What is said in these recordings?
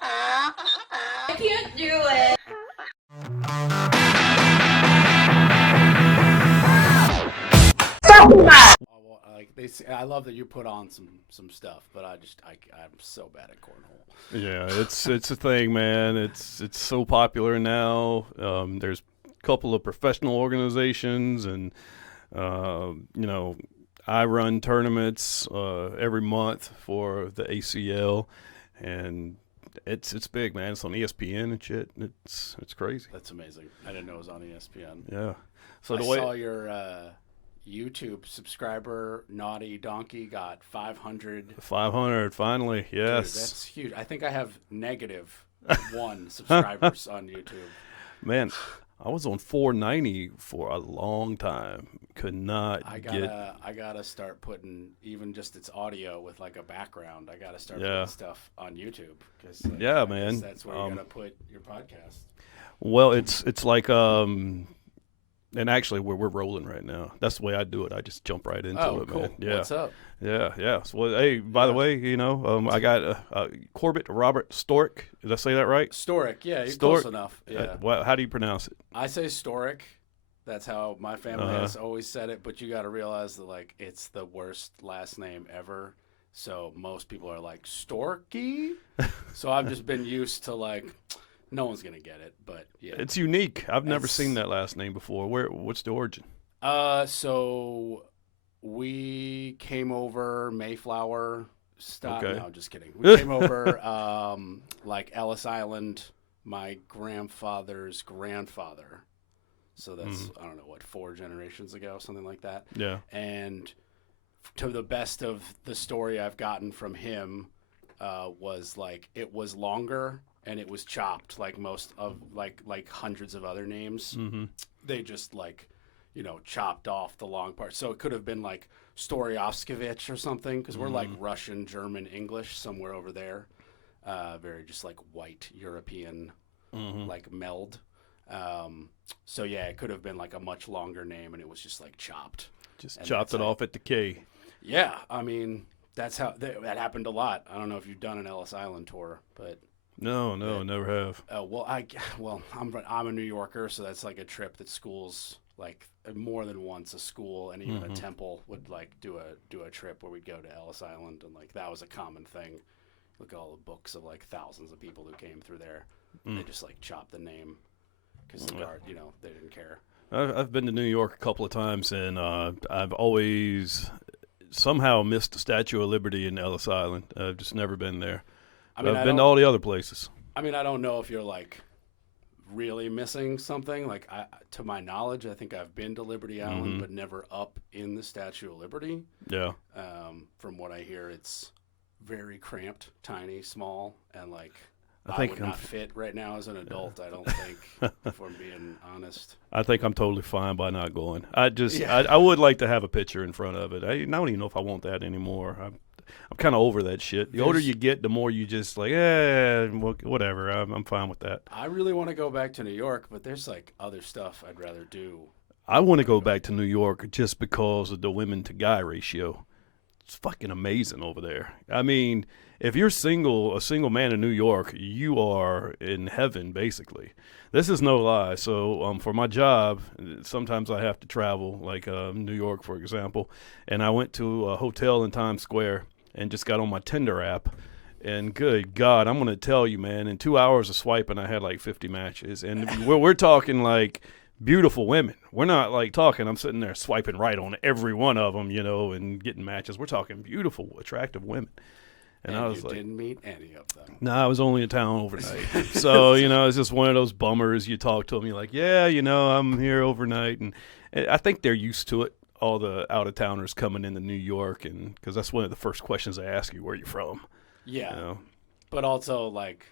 I can't do it. I love that you put on some stuff, but I'm so bad at cornhole. Yeah, it's a thing, man. It's so popular now. There's a couple of professional organizations, and I run tournaments every month for the ACL, and it's big, man. It's on ESPN and shit. It's crazy. That's amazing. I didn't know it was on ESPN. Yeah. So I saw your YouTube subscriber Naughty Donkey got 500. 500 finally. Yes. Dude, that's huge. I think I have -1 subscribers on YouTube. Man, I was on 490 for a long time. Could not I gotta start putting even just its audio with like a background. I gotta start putting stuff on YouTube because man, that's where you're gonna put your podcast. Well, it's like and actually we're rolling right now. That's the way I do it. I just jump right into it, cool. man. Yeah. What's up? Yeah. So, well, hey, by the way, I got Corbett Robert Storyk. Did I say that right? Storyk. Yeah, you're close enough. Yeah. How do you pronounce it? I say Storyk. That's how my family has always said it, but you got to realize that like it's the worst last name ever. So most people are like Storky. So I've just been used to like no one's gonna get it, but yeah, it's unique. I've never seen that last name before. What's the origin? So we came over Mayflower. Okay. No, just kidding. We came over like Ellis Island. My grandfather's grandfather. So that's, I don't know, 4 generations ago, something like that. Yeah. And to the best of the story I've gotten from him was like it was longer and it was chopped like most of like hundreds of other names. Mm-hmm. They just chopped off the long part. So it could have been like Storyovskevich or something because we're like Russian, German, English, somewhere over there. Very just like white European like meld. So yeah, it could have been like a much longer name, and it was just like chopped. Just chopped it off at the K. Yeah, I mean that's how that happened a lot. I don't know if you've done an Ellis Island tour, but no, never have. I'm a New Yorker, so that's like a trip that schools like more than once a school and even a temple would like do a trip where we'd go to Ellis Island, and like that was a common thing. Look at all the books of like thousands of people who came through there. They just like chopped the name. Because the guard, they didn't care. I've been to New York a couple of times, and I've always somehow missed the Statue of Liberty in Ellis Island. I've just never been there. I've been to all the other places. I mean, I don't know if you're like really missing something. Like, to my knowledge, I think I've been to Liberty Island, but never up in the Statue of Liberty. Yeah. From what I hear, it's very cramped, tiny, small, and like. I would not fit right now as an adult, I don't think, if I'm being honest. I think I'm totally fine by not going. I would like to have a picture in front of it. I don't even know if I want that anymore. I'm kind of over that shit. The older you get, the more you just like, whatever. I'm fine with that. I really want to go back to New York, but there's like other stuff I'd rather do. I want to go back to New York just because of the women to guy ratio. It's fucking amazing over there. I mean, if you're a single man in New York, you are in heaven, basically. This is no lie. So for my job, sometimes I have to travel, like New York, for example. And I went to a hotel in Times Square and just got on my Tinder app. And good God, I'm going to tell you, man, in 2 hours of swiping, I had like 50 matches. And we're talking like beautiful women. We're not like talking, I'm sitting there swiping right on every one of them, and getting matches. We're talking beautiful, attractive women. And I was didn't meet any of them. No, I was only in town overnight. So, it's just one of those bummers. You talk to them, you're like, yeah, I'm here overnight. And I think they're used to it, all the out-of-towners coming into New York, and because that's one of the first questions they ask you, where you from? Yeah. But also, like,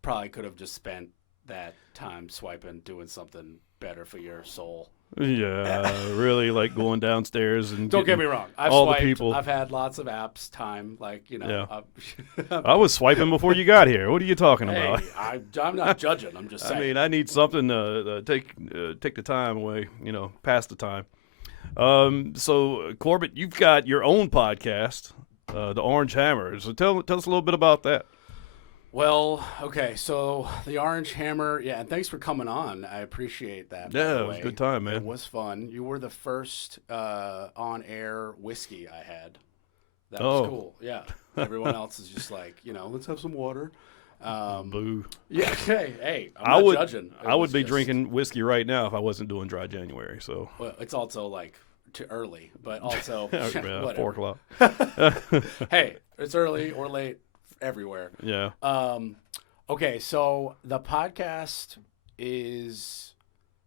probably could have just spent that time swiping, doing something better for your soul. Yeah, really like going downstairs and don't get me wrong. I've all swiped, the people. I've had lots of apps time, like Yeah. I was swiping before you got here. What are you talking about? I'm not judging. I'm just saying. I mean, I need something to take the time away. Pass the time. So Corbett, you've got your own podcast. the Orange Hammer. So tell us a little bit about that. Well, okay, so the Orange Hammer, yeah, and thanks for coming on. I appreciate that. by Yeah, the it was a way. good time, man. It was fun. You were the first on-air whiskey I had. That was Oh. cool. Yeah, everyone else is just like, let's have some water. Boo. Yeah, hey, I'm I not would judging. It I would was be just- drinking whiskey right now if I wasn't doing dry January. So Well, it's also like too early, but also yeah, whatever. 4:00. Hey, it's early or late everywhere. Yeah. Okay, so the podcast is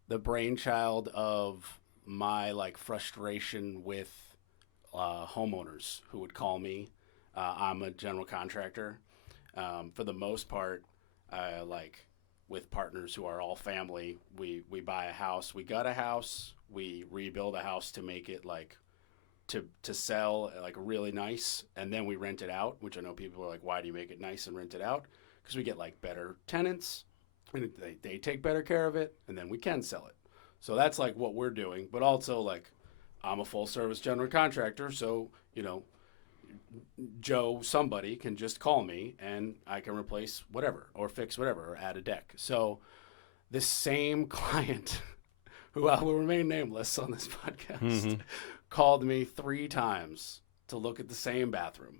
the brainchild of my frustration with homeowners who would call me. I'm a general contractor. For the most part, with partners who are all family, we buy a house, we gut a house, we rebuild a house to make it to sell really nice, and then we rent it out, which I know people are like, why do you make it nice and rent it out? Because we get better tenants, and they take better care of it, and then we can sell it. So that's what we're doing. But also I'm a full service general contractor, so Joe somebody can just call me and I can replace whatever or fix whatever or add a deck. So this same client who I will remain nameless on this podcast called me 3 times to look at the same bathroom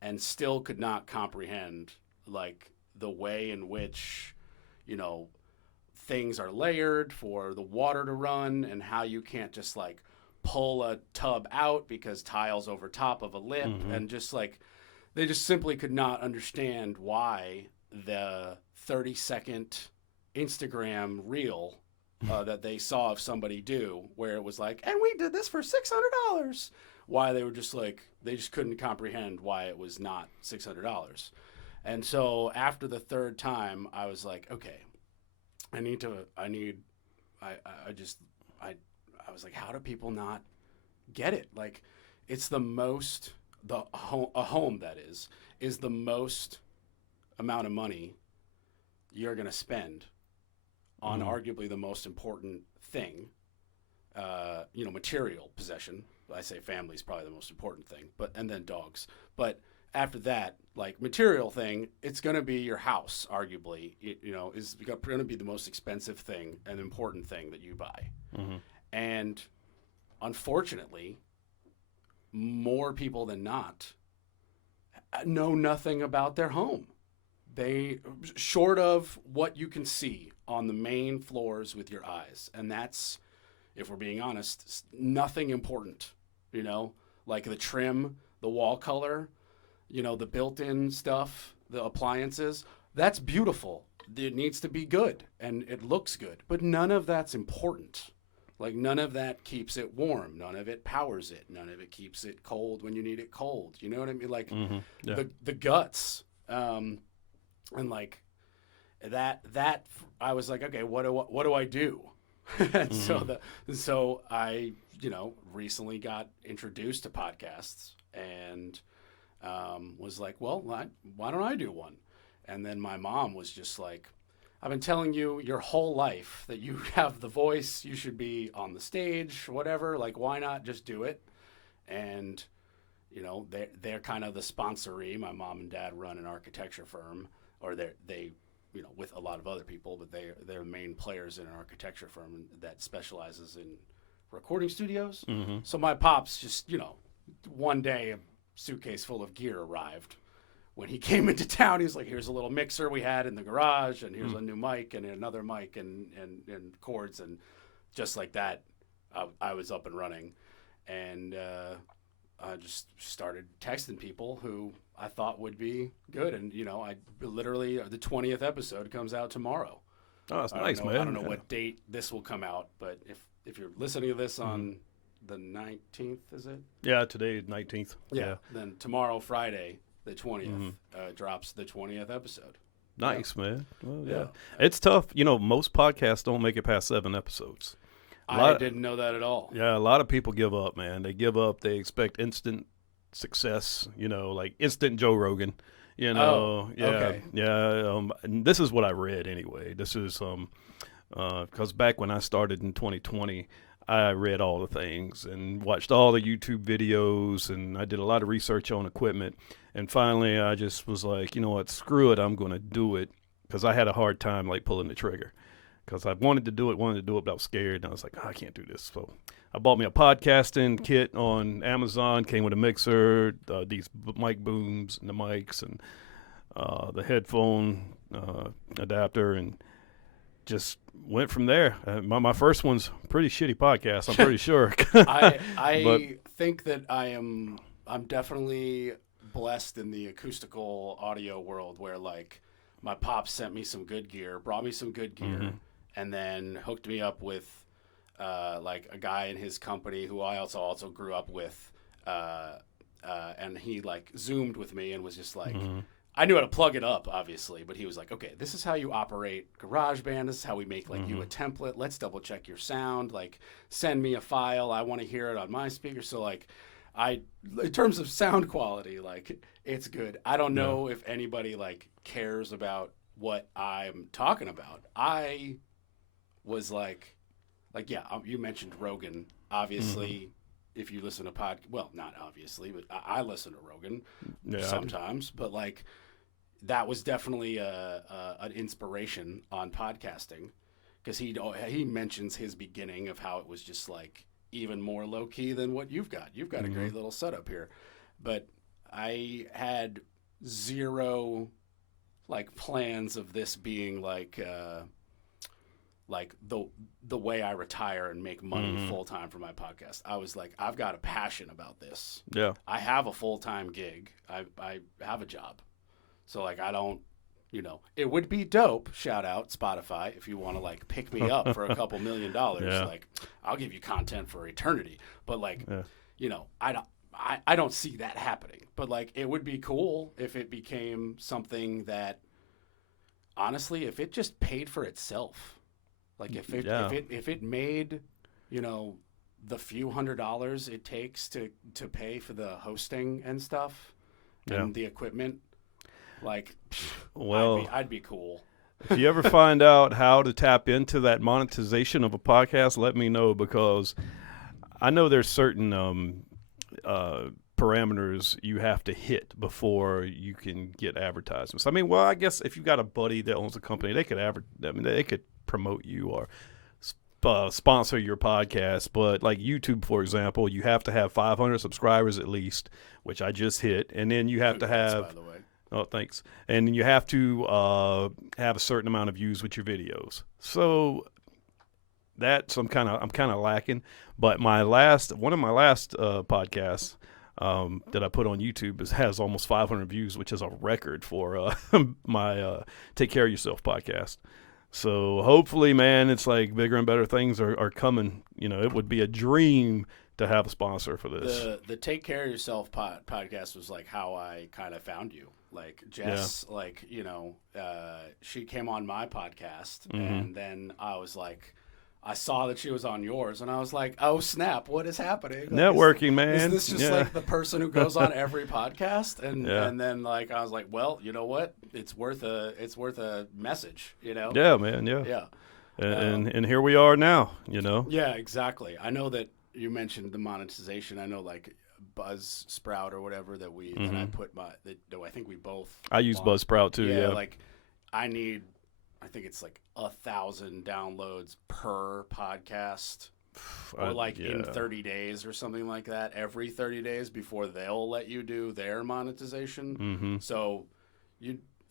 and still could not comprehend the way in which things are layered for the water to run and how you can't just pull a tub out because tile's over top of a lip, and just they just simply could not understand why the 30-second Instagram reel that they saw of somebody do where it was and we did this for $600, why they were just they just couldn't comprehend why it was not $600. And so after the 3rd time I was okay, I was how do people not get it? It's the most, a home that is the most amount of money you're going to spend on arguably the most important thing, material possession. I say family is probably the most important thing, and then dogs. But after that, material thing, it's going to be your house, arguably, is going to be the most expensive thing and important thing that you buy. And unfortunately, more people than not know nothing about their home. They, short of what you can see on the main floors with your eyes, and that's, if we're being honest, nothing important. The trim, the wall color, the built-in stuff, the appliances. That's beautiful. It needs to be good, and it looks good, but none of that's important. None of that keeps it warm. None of it powers it. None of it keeps it cold when you need it cold. You know what I mean? Yeah. The guts. And that I was okay, what do I do? And so I, recently got introduced to podcasts and was well, why don't I do one? And then my mom was just I've been telling you your whole life that you have the voice, you should be on the stage, whatever. Why not just do it? And, they're kind of the sponsoree. My mom and dad run an architecture firm, or they with a lot of other people, but they're main players in an architecture firm that specializes in recording studios. So my pops just, one day a suitcase full of gear arrived. When he came into town, he was here's a little mixer we had in the garage, and here's a new mic and another mic and cords. And just like that, I was up and running. And I just started texting people who I thought would be good. And, I literally, the 20th episode comes out tomorrow. Oh, that's nice, man. I don't know what date this will come out, but if you're listening to this on the 19th, is it? Yeah, today is 19th. Yeah. Then tomorrow, Friday, the 20th, drops the 20th episode. Nice, man. Well, yeah. Yeah. It's tough. Most podcasts don't make it past 7 episodes. I didn't know that at all. Yeah, a lot of people give up, man. They give up. They expect instant success, instant Joe Rogan. Okay. Yeah. And this is what I read anyway. This is because back when I started in 2020, I read all the things and watched all the YouTube videos, and I did a lot of research on equipment. And finally, I just was like, you know what, screw it, I'm going to do it, because I had a hard time like pulling the trigger, because I wanted to do it, but I was scared, and I was like, oh, I can't do this. So I bought me a podcasting kit on Amazon, came with a mixer, these mic booms and the mics, and the headphone adapter, and just went from there. My first one's pretty shitty podcast, I'm pretty sure. I think that I'm definitely blessed in the acoustical audio world, where like my pops sent me some good gear, brought me some good gear, and then hooked me up with like a guy in his company who I also grew up with, and he like Zoomed with me and was just like, I knew how to plug it up, obviously, but he was like, okay, this is how you operate GarageBand. This is how we make like you a template. Let's double check your sound. Like, send me a file. I want to hear it on my speaker. So like, in terms of sound quality, like it's good. I don't know if anybody like cares about what I'm talking about. I was like, yeah, you mentioned Rogan. Obviously, if you listen to well, not obviously, but I listen to Rogan sometimes. But like, that was definitely an inspiration on podcasting, because he mentions his beginning of how it was just like even more low key than what you've got. You've got a great little setup here, but I had zero like plans of this being like the way I retire and make money full time for my podcast. I was like, I've got a passion about this. Yeah, I have a full-time gig. I have a job. So like, I don't, it would be dope. Shout out Spotify if you want to like pick me up for a couple $1 million. Like, I'll give you content for eternity. But like, I don't see that happening. But like, it would be cool if it became something that, honestly, if it just paid for itself. Like if it made, the few $100s it takes to pay for the hosting and stuff and the equipment, like, well, I'd be cool. If you ever find out how to tap into that monetization of a podcast, let me know, because I know there's certain parameters you have to hit before you can get advertisements. I mean, well, I guess if you've got a buddy that owns a company, they could they could promote you or sponsor your podcast. But like YouTube, for example, you have to have 500 subscribers at least, which I just hit, and then you have to have. By the way. Oh, thanks. And you have to have a certain amount of views with your videos. So I'm kind of lacking. But one of my last podcasts that I put on YouTube has almost 500 views, which is a record for my Take Care of Yourself podcast. So hopefully, man, it's like bigger and better things are coming. It would be a dream to have a sponsor for this. The Take Care of Yourself podcast was like how I kind of found you. Like Jess, she came on my podcast, and then I was like, I saw that she was on yours, and I was like, oh snap, what is happening? Like, networking, man. Is this just like the person who goes on every podcast? And then like I was like, well, you know what? It's worth a message, Yeah, man. Yeah. And here we are now, Yeah, exactly. I know that you mentioned the monetization. I know like Buzzsprout or whatever that I put I think we both. I use Buzzsprout too. Yeah. Like I think it's like 1,000 downloads per podcast, or like in 30 days or something like that. Every 30 days before they'll let you do their monetization. So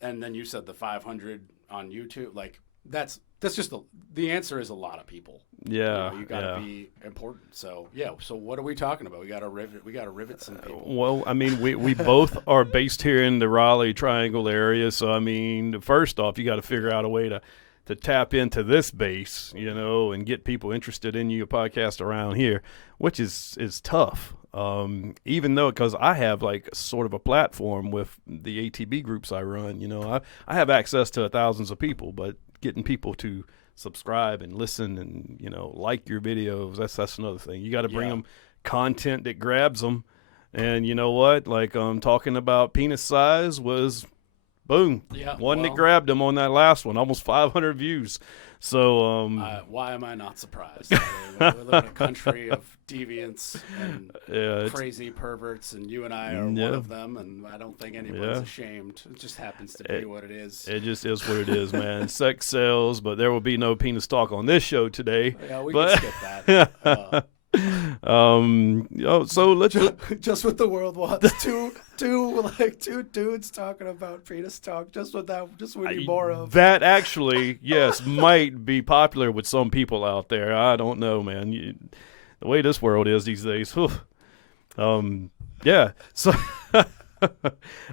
and then you said the 500 on YouTube. Like that's just the answer is a lot of people. Yeah, you gotta be important. So So what are we talking about? We gotta rivet some people. Well, I mean, we both are based here in the Raleigh Triangle area. So I mean, first off, you got to figure out a way to tap into this base, and get people interested in your podcast around here, which is tough. Even though, because I have like sort of a platform with the ATB groups I run, I have access to thousands of people, but getting people to subscribe and listen and like your videos, that's another thing. You got to bring them content that grabs them. And you know what, like talking about penis size was boom, that grabbed them on that last one, almost 500 views. So why am I not surprised? We live in a country of deviants and crazy perverts, and you and I are one of them, and I don't think anybody's ashamed. It just happens to be what it is. It just is what it is, man. Sex sells, but there will be no penis talk on this show today. Yeah, we can skip that. So let's just what the world wants. Two dudes talking about penis talk. Just what we need more of. That actually, yes, might be popular with some people out there. I don't know, man. The way this world is these days. Yeah. So, all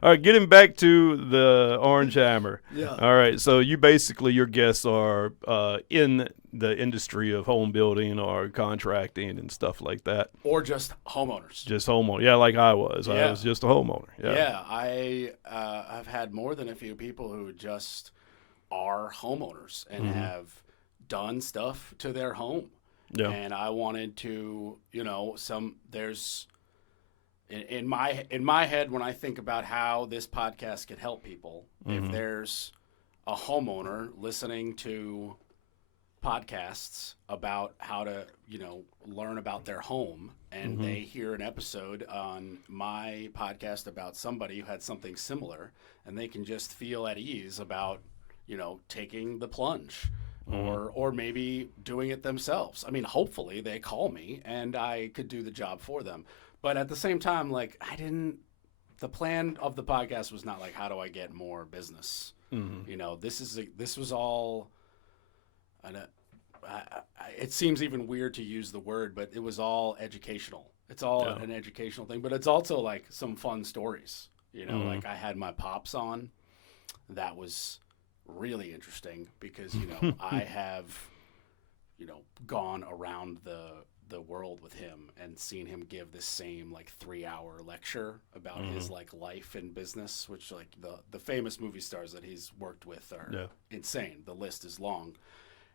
right, getting back to the Orange Hammer. Yeah. All right. So your guests are in the industry of home building or contracting and stuff like that. Or just homeowners. Just homeowner. Yeah, like I was. Yeah. I was just a homeowner. Yeah. I've had more than a few people who just are homeowners and have done stuff to their home. Yeah. And I wanted to, there's in my head when I think about how this podcast could help people, if there's a homeowner listening to podcasts about how to, learn about their home, and they hear an episode on my podcast about somebody who had something similar, and they can just feel at ease about, taking the plunge or maybe doing it themselves. I mean, hopefully they call me and I could do the job for them. But at the same time, the plan of the podcast was not like, how do I get more business? This was all, it seems even weird to use the word, but it was all educational. It's all an educational thing, but it's also like some fun stories. Like I had my pops on. That was really interesting because, I have, gone around the world with him and seen him give this same 3-hour lecture about his life and business, which the famous movie stars that he's worked with are insane. The list is long.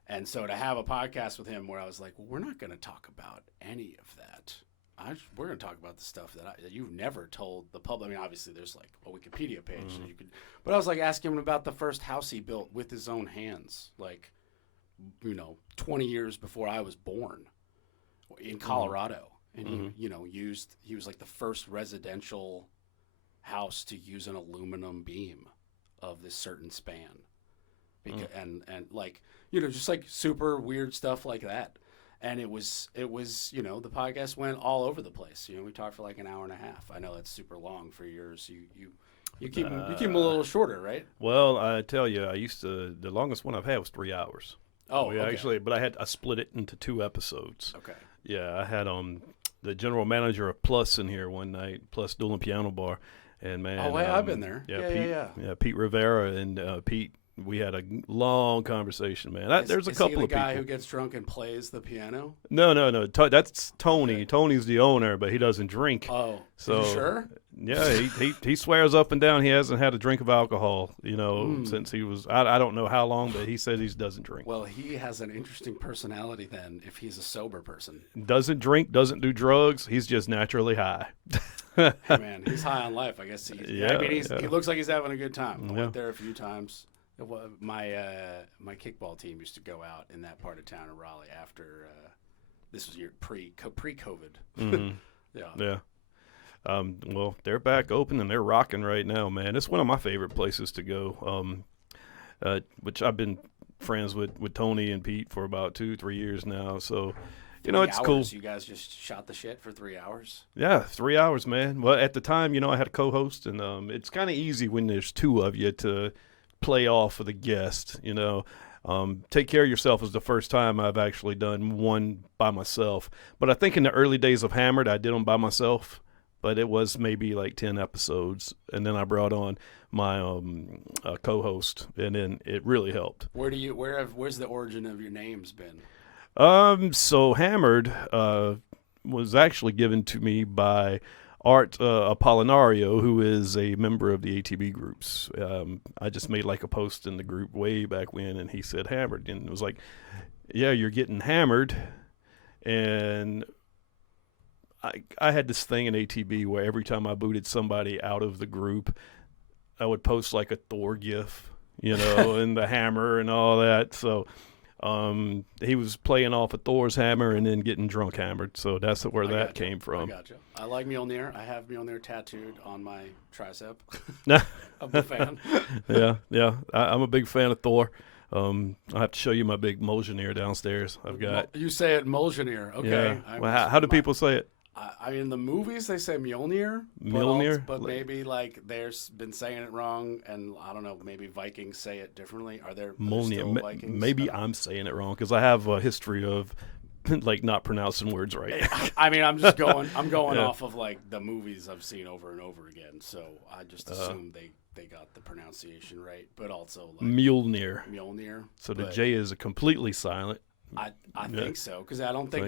And so to have a podcast with him where I was like, well, we're not going to talk about any of that. We're going to talk about the stuff that you've never told the public. I mean, obviously there's a Wikipedia page that you could, but I was asking him about the first house he built with his own hands, 20 years before I was born in Colorado. And he was the first residential house to use an aluminum beam of this certain span. And just super weird stuff like that. And it was, the podcast went all over the place. We talked for an hour and a half. I know that's super long for yours. You keep them a little shorter, right? Well, I tell you, the longest one I've had was 3 hours. Oh, okay. Actually, but I split it into 2 episodes. Okay. Yeah, I had the general manager of Plus in here one night, Plus Dueling Piano Bar, and man. Oh, I've been there. Yeah, Pete Rivera and Pete. We had a long conversation, man. There's a couple of people. Is he the guy who gets drunk and plays the piano? No. That's Tony. Okay. Tony's the owner, but he doesn't drink. Oh, so are you sure? Yeah, he swears up and down he hasn't had a drink of alcohol, since he was. I don't know how long, but he says he doesn't drink. Well, he has an interesting personality then. If he's a sober person, doesn't drink, doesn't do drugs. He's just naturally high. Hey, man, he's high on life. I guess. He looks like he's having a good time. I went there a few times. My kickball team used to go out in that part of town in Raleigh after this was pre-COVID. Yeah. Well, they're back open and they're rocking right now, man. It's one of my favorite places to go. Which I've been friends with Tony and Pete for about 2-3 years now. So, it's cool. You guys just shot the shit for 3 hours? Yeah, 3 hours, man. Well, at the time, I had a co-host, and it's kind of easy when there's 2 of you to play off of the guest. Take Care of Yourself was the first time I've actually done one by myself. But I think in the early days of Hammered, I did them by myself. But it was maybe 10 episodes, and then I brought on my co-host, and then it really helped. Where's the origin of your names been? So Hammered was actually given to me by Art Apollinario, who is a member of the ATB groups. I just made a post in the group way back when, and he said Hammered, and it was yeah, you're getting hammered. And I had this thing in ATB where every time I booted somebody out of the group, I would post a Thor gif, and the hammer and all that. So He was playing off of Thor's hammer and then getting drunk hammered. So that's where that came from. I gotcha. I like Mjolnir. I have Mjolnir tattooed on my tricep. I'm a fan. Yeah. I'm a big fan of Thor. I'll have to show you my big Mjolnir downstairs. I've got. You say it Mjolnir. Okay. Yeah. Well, how do people say it? I mean, in the movies they say Mjolnir. Mjolnir? But maybe like there's been saying it wrong, and I don't know. Maybe Vikings say it differently. Are there still Vikings? Maybe I'm saying it wrong because I have a history of like not pronouncing words right. I mean, I'm going off of like the movies I've seen over and over again. So I just assume they got the pronunciation right, but also like Mjolnir. So the J is completely silent. I think so because I don't think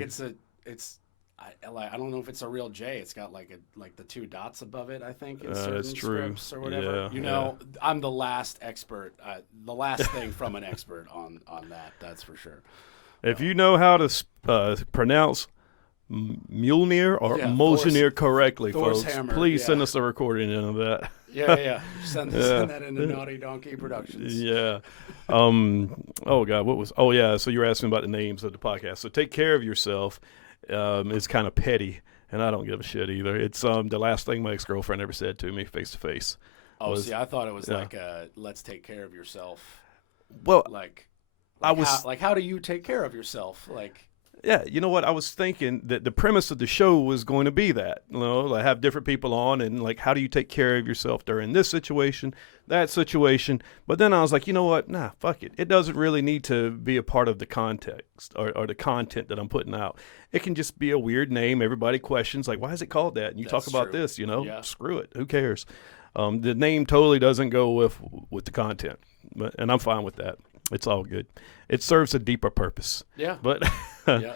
I don't know if it's a real J. It's got like the two dots above it, I think, in certain scripts or whatever. I'm the last expert, the last thing from an expert on that. That's for sure. If you know how to pronounce Mjolnir or Mjolnir correctly, Thor's folks, hammer, please send us a recording of that. Yeah. Send that into Naughty Donkey Productions. Yeah. Oh God, what was? Oh yeah. So you were asking about the names of the podcast. So Take Care of Yourself. Is kind of petty, and I don't give a shit either. It's the last thing my ex-girlfriend ever said to me face to face. Oh, see, I thought it was like let's take care of yourself. Well, how do you take care of yourself? Like, yeah, you know what? I was thinking that the premise of the show was going to be that, like have different people on and like, how do you take care of yourself during this situation, that situation? But then I was like, you know what? Nah, fuck it. It doesn't really need to be a part of the context or the content that I'm putting out. It can just be a weird name. Everybody questions like, why is it called that? And you talk about this, screw it. Who cares? The name totally doesn't go with the content, and I'm fine with that. It's all good. It serves a deeper purpose. Yeah. But and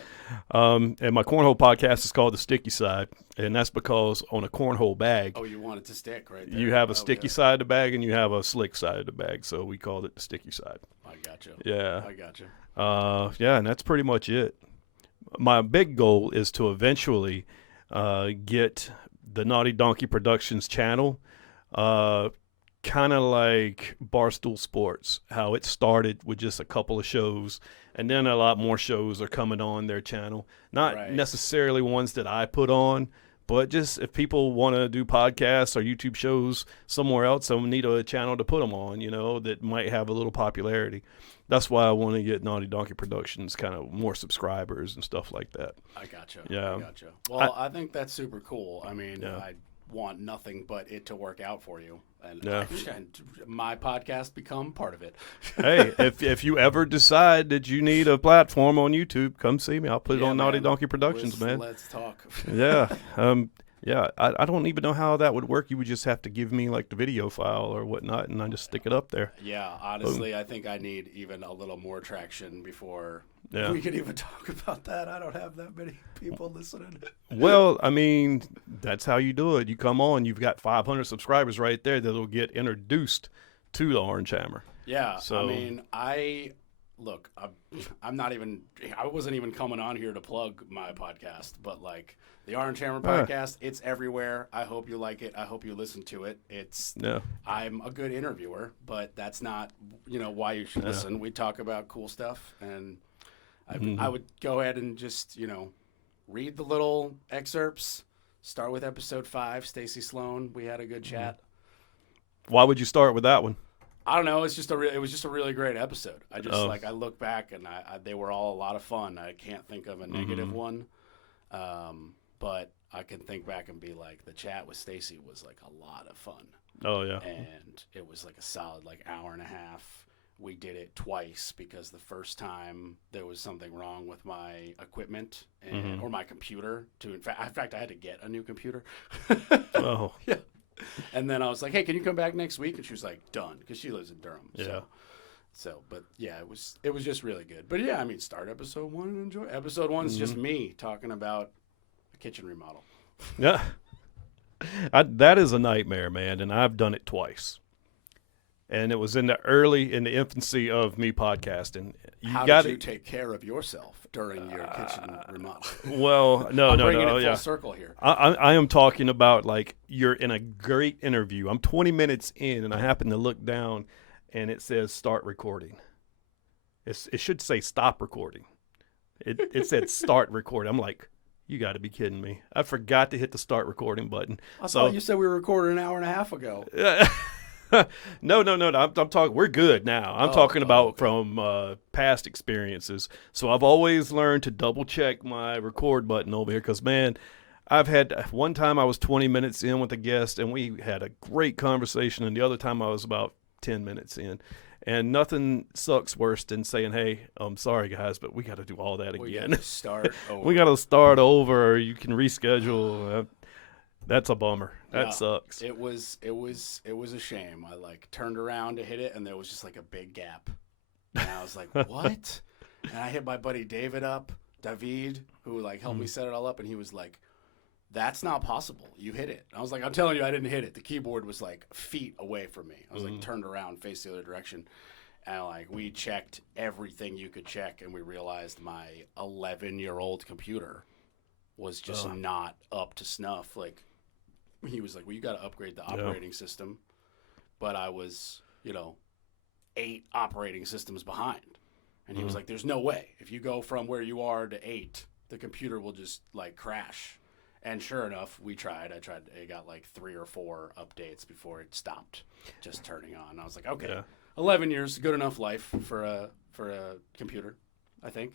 my cornhole podcast is called The Sticky Side, and that's because on a cornhole bag. Oh, you want it to stick, right there. You have a sticky side of the bag and you have a slick side of the bag, so we called it the sticky side. I gotcha. Yeah. I gotcha. And that's pretty much it. My big goal is to eventually get the Naughty Donkey Productions channel kind of like Barstool Sports, how it started with just a couple of shows, and then a lot more shows are coming on their channel. Not necessarily ones that I put on, but just if people want to do podcasts or YouTube shows somewhere else, they'll need a channel to put them on, that might have a little popularity. That's why I want to get Naughty Donkey Productions kind of more subscribers and stuff like that. I gotcha. Yeah. I gotcha. Well, I think that's super cool. I mean, I want nothing but it to work out for you, and my podcast become part of it. Hey, if you ever decide that you need a platform on YouTube, come see me. I'll put it on Naughty Donkey Productions, man. Let's talk. Yeah. I don't even know how that would work. You would just have to give me like the video file or whatnot, and I just stick it up there. Yeah, honestly, I think I need even a little more traction before we can even talk about that. I don't have that many people listening. Well, I mean, that's how you do it. You come on, you've got 500 subscribers right there that'll get introduced to the Orange Hammer. Yeah, so I mean, I'm not even. I wasn't even coming on here to plug my podcast, but like. The Orange Hammer podcast, it's everywhere. I hope you like it. I hope you listen to it. I'm a good interviewer, but that's not, why you should listen. We talk about cool stuff, and I would go ahead and just, read the little excerpts. Start with episode 5, Stacy Sloan. We had a good chat. Why would you start with that one? I don't know. It was just a really great episode. I just I look back and they were all a lot of fun. I can't think of a negative one. But I can think back and be like, the chat with Stacy was like a lot of fun. Oh, yeah. And it was like a solid hour and a half. We did it twice because the first time there was something wrong with my equipment or my computer. In fact, I had to get a new computer. Oh. Yeah. And then I was like, hey, can you come back next week? And she was like, done, because she lives in Durham. Yeah. But yeah, it was just really good. But yeah, I mean, start episode 1 and enjoy. Episode 1 is just me talking about a kitchen remodel. Yeah. That is a nightmare, man, and I've done it twice. And it was in the infancy of me podcasting. How did you take care of yourself during your kitchen remodel? Well, no. I'm bringing it full circle here. I am talking about like you're in a great interview. I'm 20 minutes in, and I happen to look down, and it says start recording. It should say stop recording. It said start recording. I'm like, you got to be kidding me. I forgot to hit the start recording button. I thought you said we were recording an hour and a half ago. No. I'm talking. We're good now. I'm talking about from past experiences. So I've always learned to double check my record button over here because, man, I've had one time I was 20 minutes in with a guest and we had a great conversation, and the other time I was about 10 minutes in. And nothing sucks worse than saying, "Hey, I'm sorry, guys, but we got to do all that again. We got to start over. We got to start over. You can reschedule." That's a bummer. That sucks. It was a shame. I like turned around to hit it, and there was just like a big gap. And I was like, "What?" And I hit my buddy David, who like helped me set it all up, and he was like, "That's not possible. You hit it." And I was like, "I'm telling you, I didn't hit it. The keyboard was like feet away from me." I was like turned around, faced the other direction. And like we checked everything you could check, and we realized my 11-year-old computer was just not up to snuff. Like he was like, "Well, you got to upgrade the operating system." But I was, 8 operating systems behind. And he was like, "There's no way. If you go from where you are to 8, the computer will just like crash." And sure enough, we tried. It got like 3 or 4 updates before it stopped just turning on. I was like, okay, 11 years, good enough life for a computer, I think.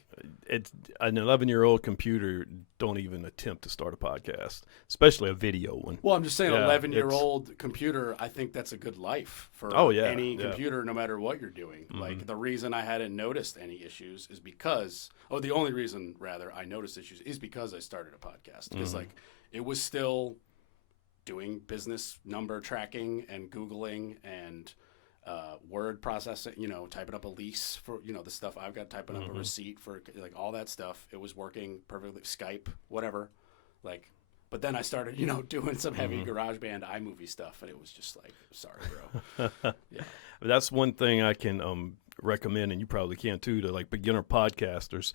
It's an 11-year-old computer don't even attempt to start a podcast, especially a video one. Well, I'm just saying, 11-year-old computer, I think that's a good life for any computer, no matter what you're doing. Like the reason I hadn't noticed any issues is because, the only reason rather I noticed issues is because I started a podcast. Because like it was still doing business number tracking and Googling and word processing, typing up a lease for, the stuff I've got, typing up a receipt for like all that stuff. It was working perfectly, Skype, whatever. Like, but then I started, doing some heavy GarageBand iMovie stuff, and it was just like, sorry, bro. Yeah. That's one thing I can recommend, and you probably can too, to like beginner podcasters.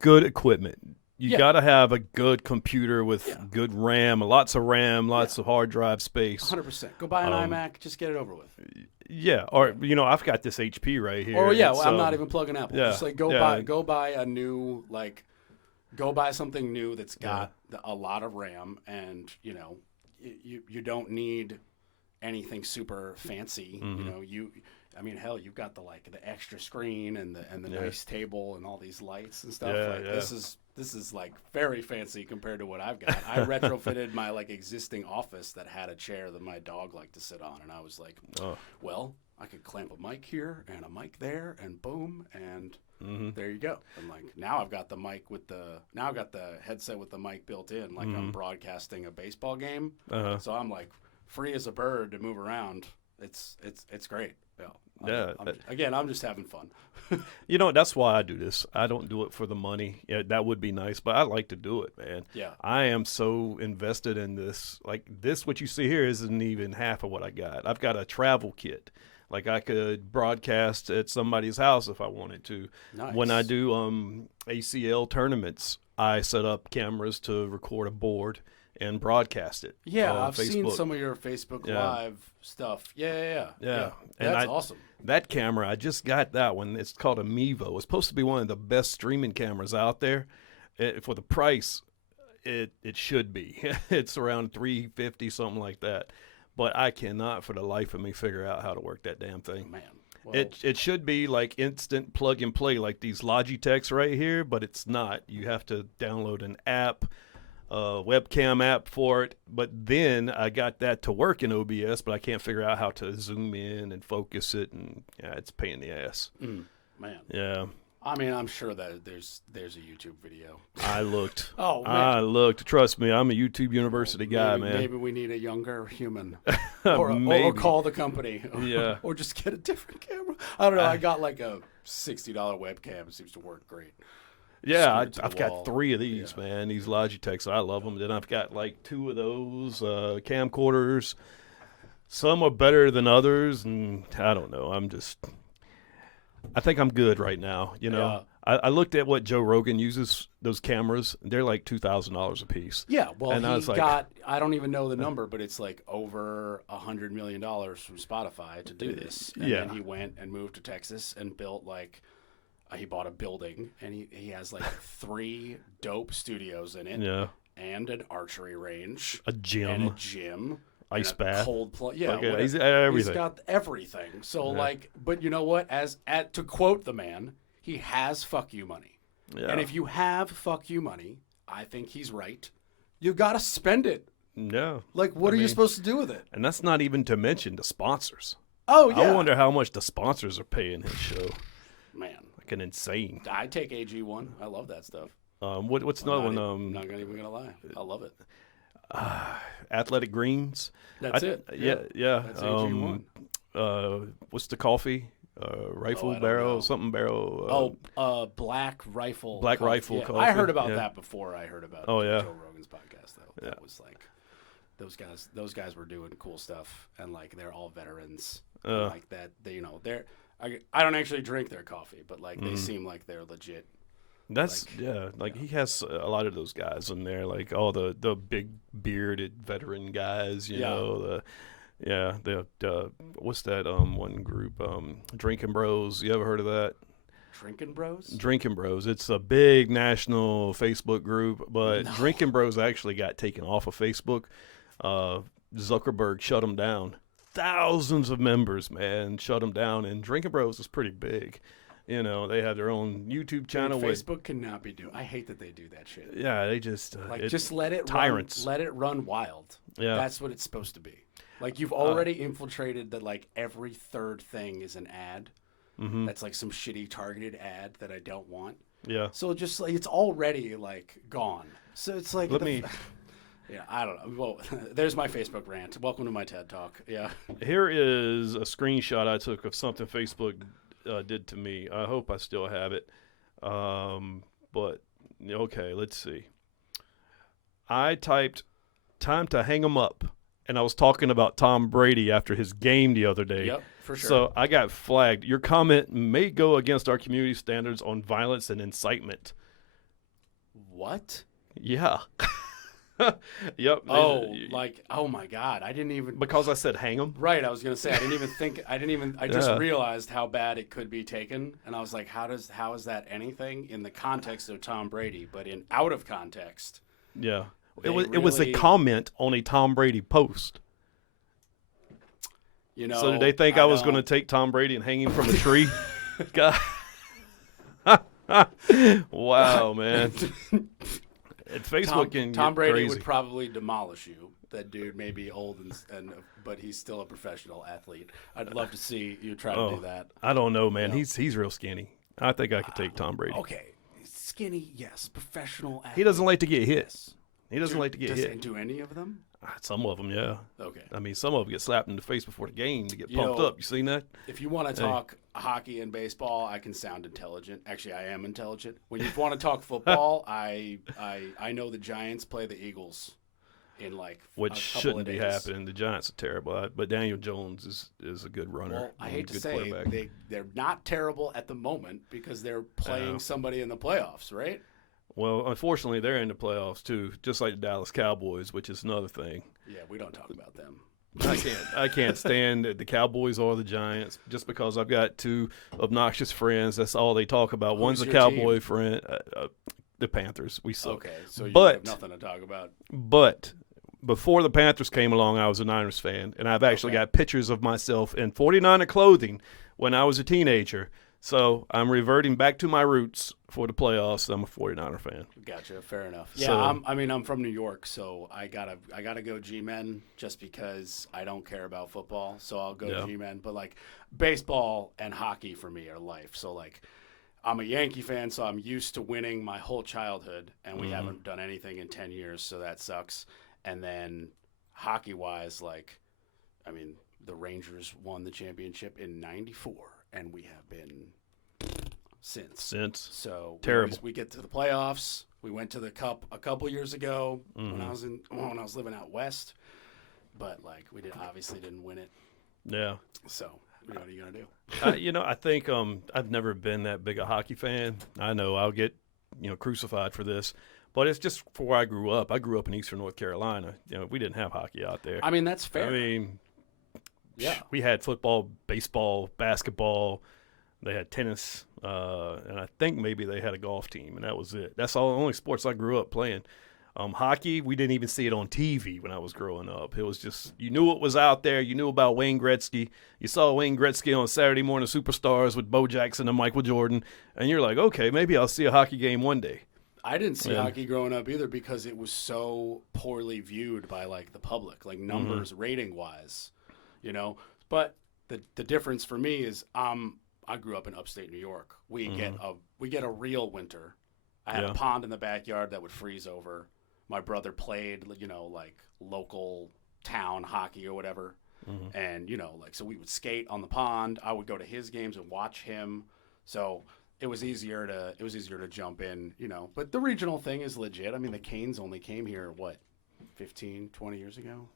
Good equipment. You got to have a good computer with good RAM, lots of hard drive space. 100%. Go buy an iMac, just get it over with. Yeah, or I've got this HP right here. Oh yeah, well, I'm not even plugging Apple. Yeah, just like go buy a new go buy something new that's got a lot of RAM, and you don't need anything super fancy. You've got the extra screen and the nice table and all these lights and stuff. This is like very fancy compared to what I've got. I retrofitted my existing office that had a chair that my dog liked to sit on, and I was like, well, I could clamp a mic here and a mic there, and boom, and there you go. And now I've got the headset with the mic built in, like I'm broadcasting a baseball game. So I'm free as a bird to move around. It's great. I'm just having fun. That's why I do this. I don't do it for the money. Yeah, that would be nice, but I like to do it, man. Yeah. I am so invested in this. Like this, what you see here isn't even half of what I got. I've got a travel kit. Like I could broadcast at somebody's house if I wanted to. Nice. When I do ACL tournaments, I set up cameras to record a board and broadcast it. Yeah, I've seen some of your Facebook Live stuff. Yeah. And that's awesome. That camera, I just got that one. It's called a Mevo. It's supposed to be one of the best streaming cameras out there. For the price, it should be. It's around $350, something like that. But I cannot, for the life of me, figure out how to work that damn thing. Man. Well, it should be like instant plug and play, like these Logitechs right here, but it's not. You have to download an app. Webcam app for it, but then I got that to work in OBS, but I can't figure out how to zoom in and focus it, and it's a pain in the ass. Man. Yeah. I mean, I'm sure that there's a YouTube video. I looked. Oh, man. I looked. Trust me, I'm a YouTube University guy, man. Maybe we need a younger human, or call the company, or just get a different camera. I don't know. I got like a $60 webcam. It seems to work great. Yeah, I've got 3 of these, man. These Logitechs, I love them. Then I've got like 2 of those camcorders. Some are better than others, and I don't know. I think I'm good right now. I looked at what Joe Rogan uses, those cameras. They're like $2,000 a piece. Yeah, well, and I don't even know the number, but it's like over $100 million from Spotify to do this. And then he went and moved to Texas and built he bought a building, and he has like 3 dope studios in it. Yeah. And an archery range. A gym. And a gym. Ice and a bath. Cold play. Yeah. Okay, he's everything. He's got everything. So, Yeah. like, but you know what? To quote the man, he has fuck you money. Yeah. And if you have fuck you money, I think he's right. You got to spend it. Yeah. Like, what are you supposed to do with it? And that's not even to mention the sponsors. Oh, yeah. I wonder how much the sponsors are paying his show. Man. Like an insane. I take AG1. I love that stuff. What's another one? I'm not even going to lie. I love it. Athletic Greens. That's it. Yeah. That's AG1. What's the coffee? Rifle I don't barrel, know. something barrel. Black Rifle. Black coffee. Rifle Yeah, coffee. I heard about Yeah. that before I heard about Oh, yeah. Joe Rogan's podcast, though. Yeah. That was like, those guys were doing cool stuff, and like they're all veterans. And, like that, I don't actually drink their coffee, but like they seem like they're legit. That's he has a lot of those guys in there, like all the big bearded veteran guys, you know, the what's that one group, Drinking Bros, you ever heard of that? Drinking Bros? Drinking Bros. It's a big national Facebook group, but Drinking Bros actually got taken off of Facebook. Zuckerberg shut them down. Thousands of members, man, shut them down, and Drinking Bros is pretty big. You know, they have their own YouTube channel. Dude, Facebook cannot be doing. I hate that they do that shit. Yeah, they just just let it tyrants. Let it run wild. Yeah, that's what it's supposed to be. Like you've already infiltrated that. Like every third thing is an ad. Mm-hmm. That's like some shitty targeted ad that I don't want. Yeah. So just like it's already like gone. So it's like Yeah, I don't know. Well, there's my Facebook rant. Welcome to my TED Talk. Yeah. Here is a screenshot I took of something Facebook did to me. I hope I still have it. But, okay, let's see. I typed time to hang 'em up, and I was talking about Tom Brady after his game the other day. Yep, for sure. So I got flagged. Your comment may go against our community standards on violence and incitement. What? Yeah. Yep. Oh, oh my God! I didn't even because I said hang 'em. Right, I was gonna say I didn't even think. I just realized how bad it could be taken, and I was like, how is that anything in the context of Tom Brady, but in out of context? Yeah, it was a comment on a Tom Brady post. You know, so did they think I was going to take Tom Brady and hang him from a tree? God. Wow, man. At Facebook, Tom Brady crazy. would probably demolish you. That dude may be old but he's still a professional athlete. I'd love to see you try to do that. I don't know, man. He's real skinny. I think I could take Tom Brady. Okay, skinny, yes. Professional athlete. He doesn't like to get hit. He doesn't like to get hit. Do any of them? Some of them, yeah. Okay. I mean, some of them get slapped in the face before the game to get pumped up. You seen that? If you want to talk hockey and baseball, I can sound intelligent. Actually, I am intelligent. When you want to talk football, I know the Giants play the Eagles in like which a couple shouldn't of be days. happening. The Giants are terrible, but Daniel Jones is a good runner. Well, I hate to good say they're not terrible at the moment because they're playing somebody in the playoffs, right? Well, unfortunately, they're in the playoffs too, just like the Dallas Cowboys, which is another thing. Yeah, we don't talk about them. I can't stand the Cowboys or the Giants just because I've got two obnoxious friends. That's all they talk about. One's a Cowboy friend, the Panthers. We suck. Okay, so you but, have nothing to talk about. But before the Panthers came along, I was a Niners fan, and I've actually got pictures of myself in 49er clothing when I was a teenager. So I'm reverting back to my roots for the playoffs. I'm a 49er fan. Gotcha. Fair enough. Yeah, I'm from New York, so I gotta go G-Men just because I don't care about football. So I'll go G-Men. But like baseball and hockey for me are life. So like I'm a Yankee fan, so I'm used to winning my whole childhood, and we haven't done anything in 10 years, so that sucks. And then hockey-wise, like, I mean, the Rangers won the championship in '94. And we have been since. So terrible. We get to the playoffs. We went to the Cup a couple years ago when I was living out west, but like we obviously didn't win it. Yeah. So what are you gonna do? I think I've never been that big a hockey fan. I know I'll get crucified for this, but it's just for where I grew up. I grew up in Eastern North Carolina. We didn't have hockey out there. I mean that's fair. I mean. Yeah, we had football, baseball, basketball, They had tennis, and I think maybe they had a golf team, and that was it. That's all the only sports I grew up playing. Hockey, we didn't even see it on TV when I was growing up. It was just, you knew it was out there. You knew about Wayne Gretzky. You saw Wayne Gretzky on Saturday Morning Superstars with Bo Jackson and Michael Jordan, and you're like, okay, maybe I'll see a hockey game one day. I didn't see hockey growing up either because it was so poorly viewed by like the public, like numbers, rating wise, you know. But the difference for me is I grew up in upstate New York. We get a real winter. I had a pond in the backyard that would freeze over. My brother played, you know, like local town hockey or whatever, and you know, like so we would skate on the pond. I would go to his games and watch him. So. It was easier to jump in, you know. But the regional thing is legit. I mean, the Canes only came here, 15, 20 years ago?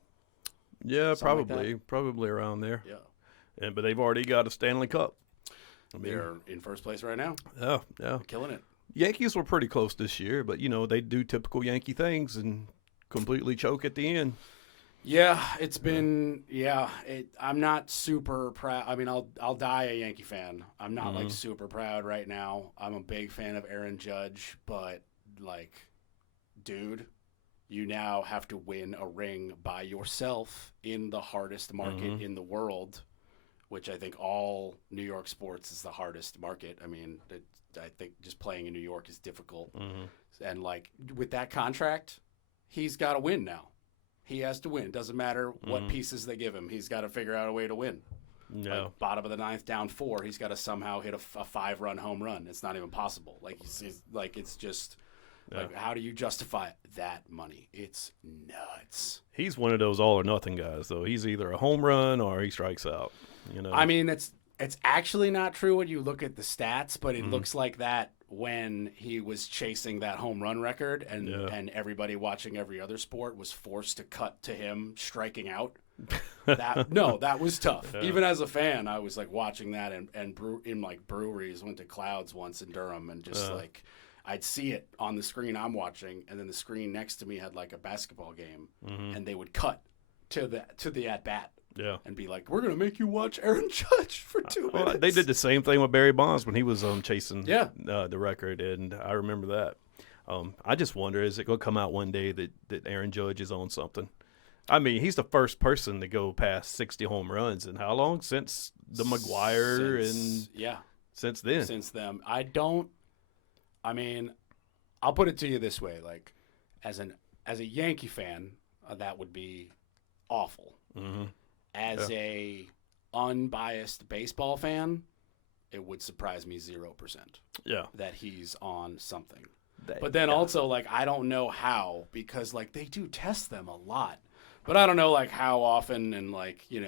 Yeah, Something probably around there. Yeah. But they've already got a Stanley Cup. I mean, they're in first place right now. Yeah. They're killing it. Yankees were pretty close this year, but, you know, they do typical Yankee things and completely choke at the end. Yeah, it's been I'm not super proud. I mean, I'll die a Yankee fan. I'm not like super proud right now. I'm a big fan of Aaron Judge, but like, dude, you now have to win a ring by yourself in the hardest market in the world, which I think all New York sports is the hardest market. I mean, I think just playing in New York is difficult, and like with that contract, he's got to win now. He has to win. It doesn't matter what pieces they give him. He's got to figure out a way to win. Yeah. Like bottom of the ninth, down 4. He's got to somehow hit a 5-run home run. It's not even possible. Like it's just like how do you justify that money? It's nuts. He's one of those all or nothing guys, though. He's either a home run or he strikes out. You know. I mean, it's actually not true when you look at the stats, but it looks like that when he was chasing that home run record and everybody watching every other sport was forced to cut to him striking out. That was tough. Yeah. Even as a fan, I was like watching that and in like breweries, went to Clouds once in Durham and just like I'd see it on the screen I'm watching, and then the screen next to me had like a basketball game, and they would cut to the at bat. Yeah, and be like, we're going to make you watch Aaron Judge for 2 minutes. They did the same thing with Barry Bonds when he was chasing the record, and I remember that. I just wonder, is it going to come out one day that Aaron Judge is on something? I mean, he's the first person to go past 60 home runs in how long? Since the McGuire since then. Since them. I mean, I'll put it to you this way. Like, as a Yankee fan, that would be awful. Mm-hmm. As a unbiased baseball fan, it would surprise me 0%. Yeah, that he's on something. But then also, like, I don't know how, because like they do test them a lot, but I don't know like how often and like he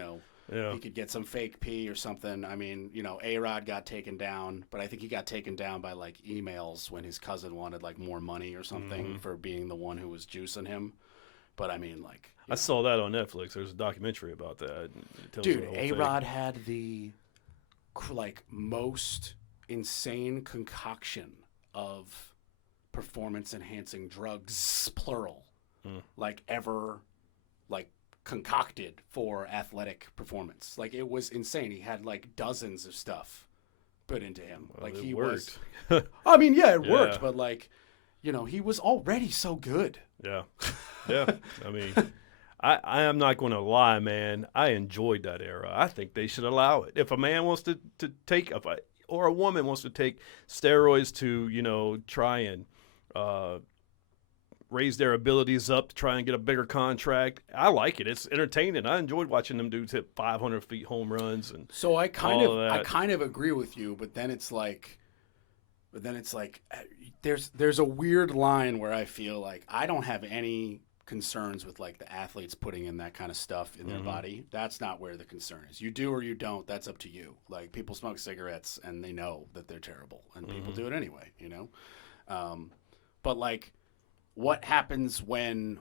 could get some fake pee or something. I mean, A-Rod got taken down, but I think he got taken down by like emails when his cousin wanted like more money or something for being the one who was juicing him. But I mean, like. I saw that on Netflix. There's a documentary about that. Dude, A-Rod had the like most insane concoction of performance-enhancing drugs, plural, like ever, like concocted for athletic performance. Like it was insane. He had like dozens of stuff put into him. Well, like it he worked. was. I mean, yeah, it worked, but like, he was already so good. Yeah, yeah. I mean. I am not going to lie, man. I enjoyed that era. I think they should allow it. If a man wants to take, or a woman wants to take steroids to, try and raise their abilities up to try and get a bigger contract, I like it. It's entertaining. I enjoyed watching them dudes hit 500 feet home runs and so I kind of agree with you, but then it's like there's a weird line where I feel like I don't have any concerns with like the athletes putting in that kind of stuff in their body. That's not where the concern is. You do or you don't, that's up to you. Like people smoke cigarettes and they know that they're terrible and people do it anyway, but like what happens when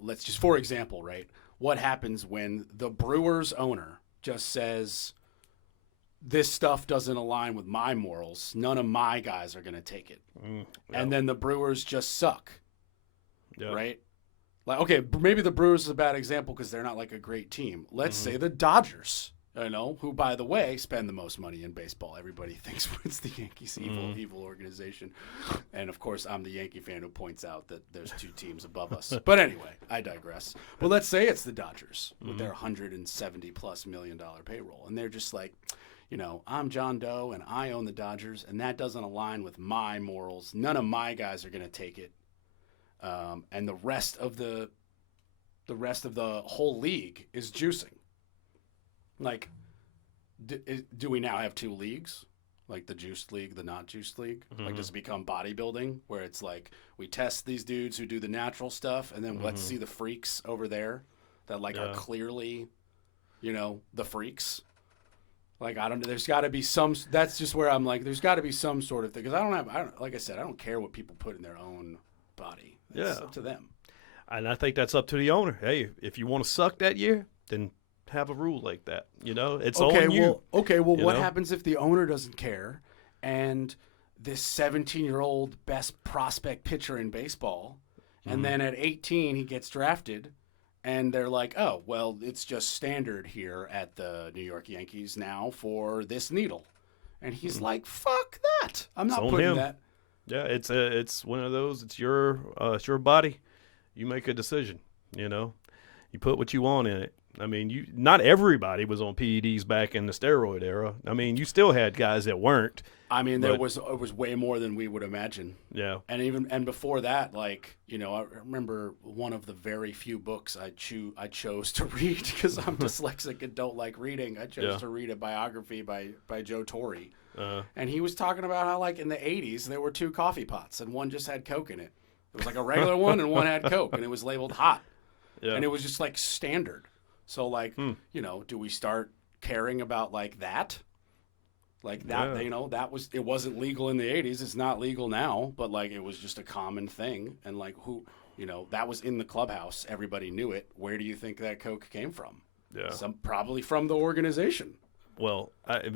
let's just, for example, right, what happens when the Brewers owner just says this stuff doesn't align with my morals, none of my guys are going to take it, and then the Brewers just suck. Yeah. Right? Like, okay, maybe the Brewers is a bad example because they're not like a great team. Let's say the Dodgers. You know, who, by the way, spend the most money in baseball. Everybody thinks it's the Yankees, evil organization. And, of course, I'm the Yankee fan who points out that there's 2 teams above us. But anyway, I digress. But let's say it's the Dodgers with their $170+ million payroll. And they're just like, you know, I'm John Doe and I own the Dodgers, and that doesn't align with my morals. None of my guys are going to take it. And the rest of the whole league is juicing. Like, do we now have 2 leagues? Like the juiced league, the not juiced league? Like, does it become bodybuilding where it's like we test these dudes who do the natural stuff and then let's see the freaks over there that like are clearly, you know, the freaks? Like, I don't know. There's got to be some. That's just where I'm like, there's got to be some sort of thing because like I said, I don't care what people put in their own body. It's up to them. And I think that's up to the owner. Hey, if you want to suck that year, then have a rule like that. You know, it's on you. Well, what happens if the owner doesn't care and this 17-year-old best prospect pitcher in baseball, and then at 18 he gets drafted, and they're like, oh, well, it's just standard here at the New York Yankees now for this needle, and he's like, fuck that, I'm not putting that. Yeah, it's one of those. It's your body. You make a decision. You know, you put what you want in it. I mean, not everybody was on PEDs back in the steroid era. I mean, you still had guys that weren't. I mean, it was way more than we would imagine. Yeah. And before that, like, you know, I remember one of the very few books I chose to read because I'm dyslexic and don't like reading. I chose to read a biography by Joe Torre. And he was talking about how, like, in the 80s, there were 2 coffee pots and one just had Coke in it. It was like a regular one and one had Coke, and it was labeled hot. Yeah. And it was just, like, standard. So, like, you know, do we start caring about, like, that? Like, that, you know, it wasn't legal in the 80s. It's not legal now, but, like, it was just a common thing. And, like, you know, that was in the clubhouse. Everybody knew it. Where do you think that Coke came from? Yeah. Probably from the organization. Well,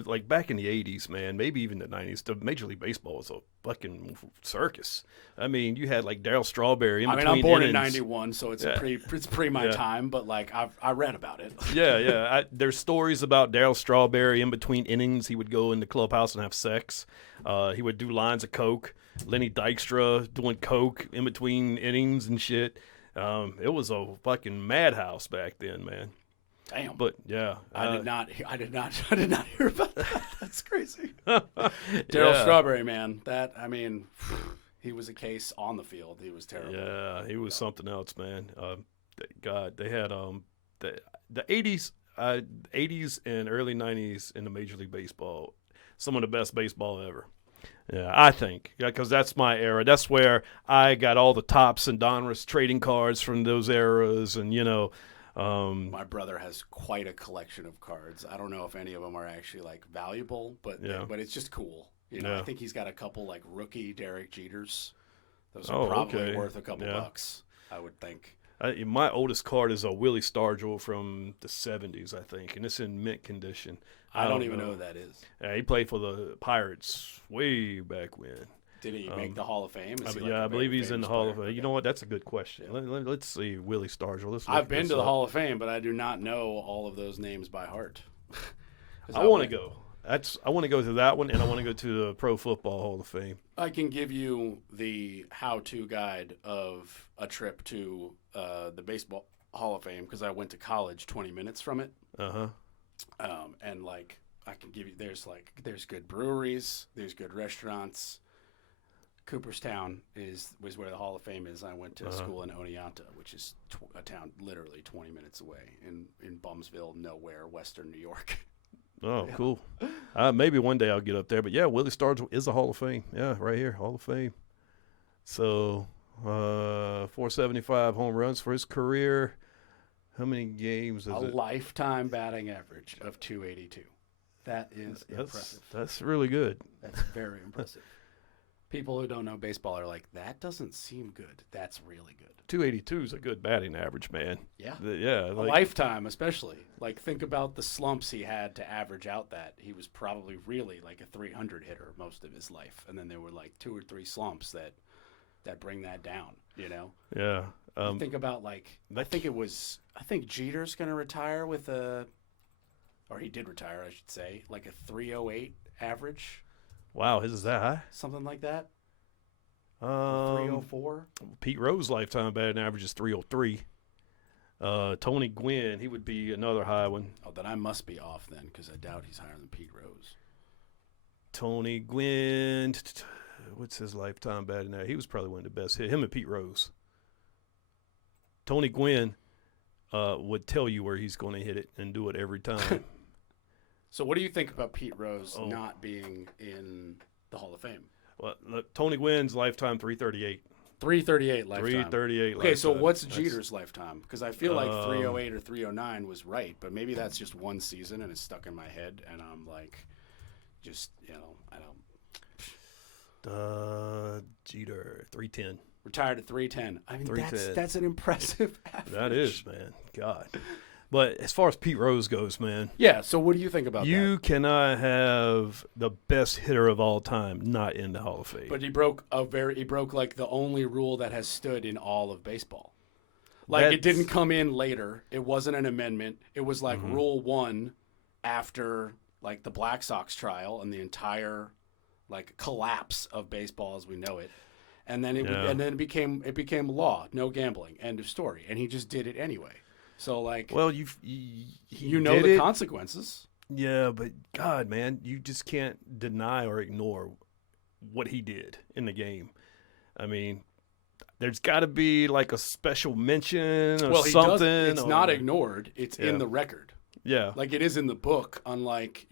like back in the 80s, man, maybe even the 90s, the Major League Baseball was a fucking circus. I mean, you had like Darryl Strawberry in between I'm born innings. in 91, so it's pre my time, but like I read about it. There's stories about Darryl Strawberry in between innings. He would go in the clubhouse and have sex. He would do lines of Coke. Lenny Dykstra doing Coke in between innings and shit. It was a fucking madhouse back then, man. Damn. But yeah, I did not hear about that. That's crazy. Darryl Strawberry, man. That, I mean, he was a case on the field. He was terrible. Yeah, he was something else, man. God, they had the 80s and early 90s in the Major League Baseball, some of the best baseball ever. Yeah, I think, because that's my era. That's where I got all the Topps and Donruss trading cards from those eras, and you know. My brother has quite a collection of cards. I don't know if any of them are actually like valuable, but it's just cool. You know, I think he's got a couple like rookie Derek Jeters. Those are probably worth a couple bucks, I would think. My oldest card is a Willie Stargell from the 70s, I think, and it's in mint condition. I don't even know who that is. Yeah, he played for the Pirates way back when. Did he make the Hall of Fame? I believe he's in the Hall of Fame. Okay. You know what? That's a good question. Yeah. Let's see, Willie Stargell. I've been to the Hall of Fame, but I do not know all of those names by heart. I want to go. I want to go to that one, and I want to go to the Pro Football Hall of Fame. I can give you the how-to guide of a trip to the Baseball Hall of Fame because I went to college 20 minutes from it. And like I can give you, there's good breweries, there's good restaurants. Cooperstown was where the Hall of Fame is. I went to school in Oneonta, which is a town literally 20 minutes away in Bumsville, nowhere, western New York. Oh, yeah. Cool. Maybe one day I'll get up there. But, yeah, Willie Stargell is a Hall of Fame. Yeah, right here, Hall of Fame. So, 475 home runs for his career. How many games is it? A lifetime batting average of 282. That is impressive. That's really good. That's very impressive. People who don't know baseball are like, that doesn't seem good. That's really good. 282 is a good batting average, man. Yeah. A lifetime, especially. Like, think about the slumps he had to average out that. He was probably really like a 300 hitter most of his life. And then there were like 2 or 3 slumps that bring that down, you know? Yeah. Think about like, I think Jeter's going to retire with a or he did retire, I should say, like a 308 average, Wow, his is that high? something like that. 304. Pete Rose lifetime batting average is 303. Tony Gwynn, he would be another high one. Oh, then I must be off then, because I doubt he's higher than Pete Rose. Tony Gwynn, what's his lifetime batting average? He was probably one of the best hit. Him and Pete Rose. Tony Gwynn would tell you where he's going to hit it and do it every time. So what do you think about Pete Rose not being in the Hall of Fame? Well, look, Tony Gwynn's lifetime 338. 338 lifetime. 338 Okay, so lifetime. what's Jeter's lifetime? Because I feel like 308 or 309 was right, but maybe that's just one season and it's stuck in my head, and I'm like, just, I don't. Jeter 310. Retired at 310. I mean, 310. that's an impressive average. That is, man. God. But as far as Pete Rose goes, man. Yeah, so what do you think about that? You cannot have the best hitter of all time not in the Hall of Fame. But he broke like the only rule that has stood in all of baseball. Like, it didn't come in later. It wasn't an amendment. It was like Rule 1 after like the Black Sox trial and the entire like collapse of baseball as we know it. And then it became law, no gambling, end of story. And he just did it anyway. So like, well, you know the it. consequences. Yeah, but God, man, you just can't deny or ignore what he did in the game. I mean, there's got to be like a special mention or something. It's not ignored. It's in the record. Yeah, like it is in the book. Unlike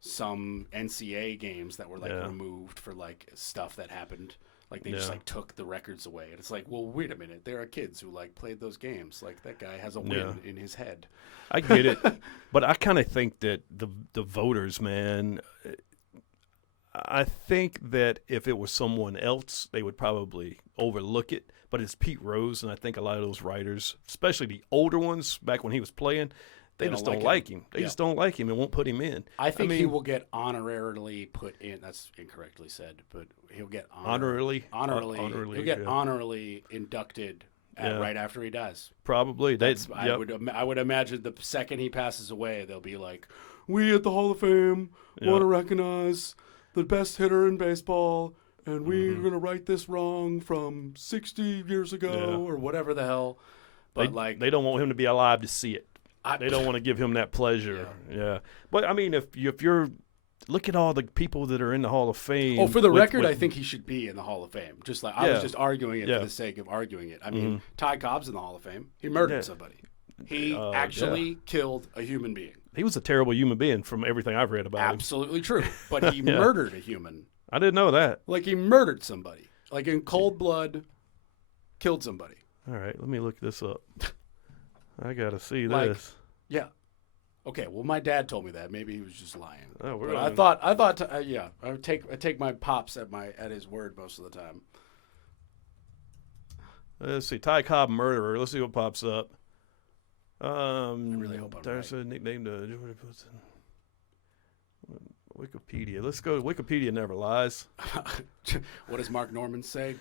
some NCAA games that were like removed for like stuff that happened. Like they just like took the records away, and it's like, well, wait a minute, there are kids who like played those games. Like that guy has a win in his head. I get it, but I kind of think that the voters, man, I think that if it was someone else, they would probably overlook it. But it's Pete Rose, and I think a lot of those writers, especially the older ones, back when he was playing, they just don't like him. They just don't like him and won't put him in. I think he will get honorarily put in. That's incorrectly said, but he'll get honorarily. He'll get honorarily inducted right after he dies. Probably. I would imagine the second he passes away, they'll be like, "We at the Hall of Fame want to recognize the best hitter in baseball, and we're going to right this wrong from 60 years ago or whatever the hell." But they don't want him to be alive to see it. They don't want to give him that pleasure. Yeah. But, I mean, if you're – look at all the people that are in the Hall of Fame. Oh, for the record, I think he should be in the Hall of Fame. Just like I was just arguing it for the sake of arguing it. I mean, Ty Cobb's in the Hall of Fame. He murdered somebody. He actually killed a human being. He was a terrible human being from everything I've read about him. Absolutely true. But he murdered a human. I didn't know that. Like he murdered somebody. Like in cold blood, killed somebody. All right, let me look this up. I got to see like, this. Yeah. Okay. Well, my dad told me that. Maybe he was just lying. Oh, but I thought. I would take my pops at his word most of the time. Let's see. Ty Cobb murderer. Let's see what pops up. I really hope I'm there's right. a nickname to Wikipedia. Let's go. Wikipedia never lies. What does Mark Norman say?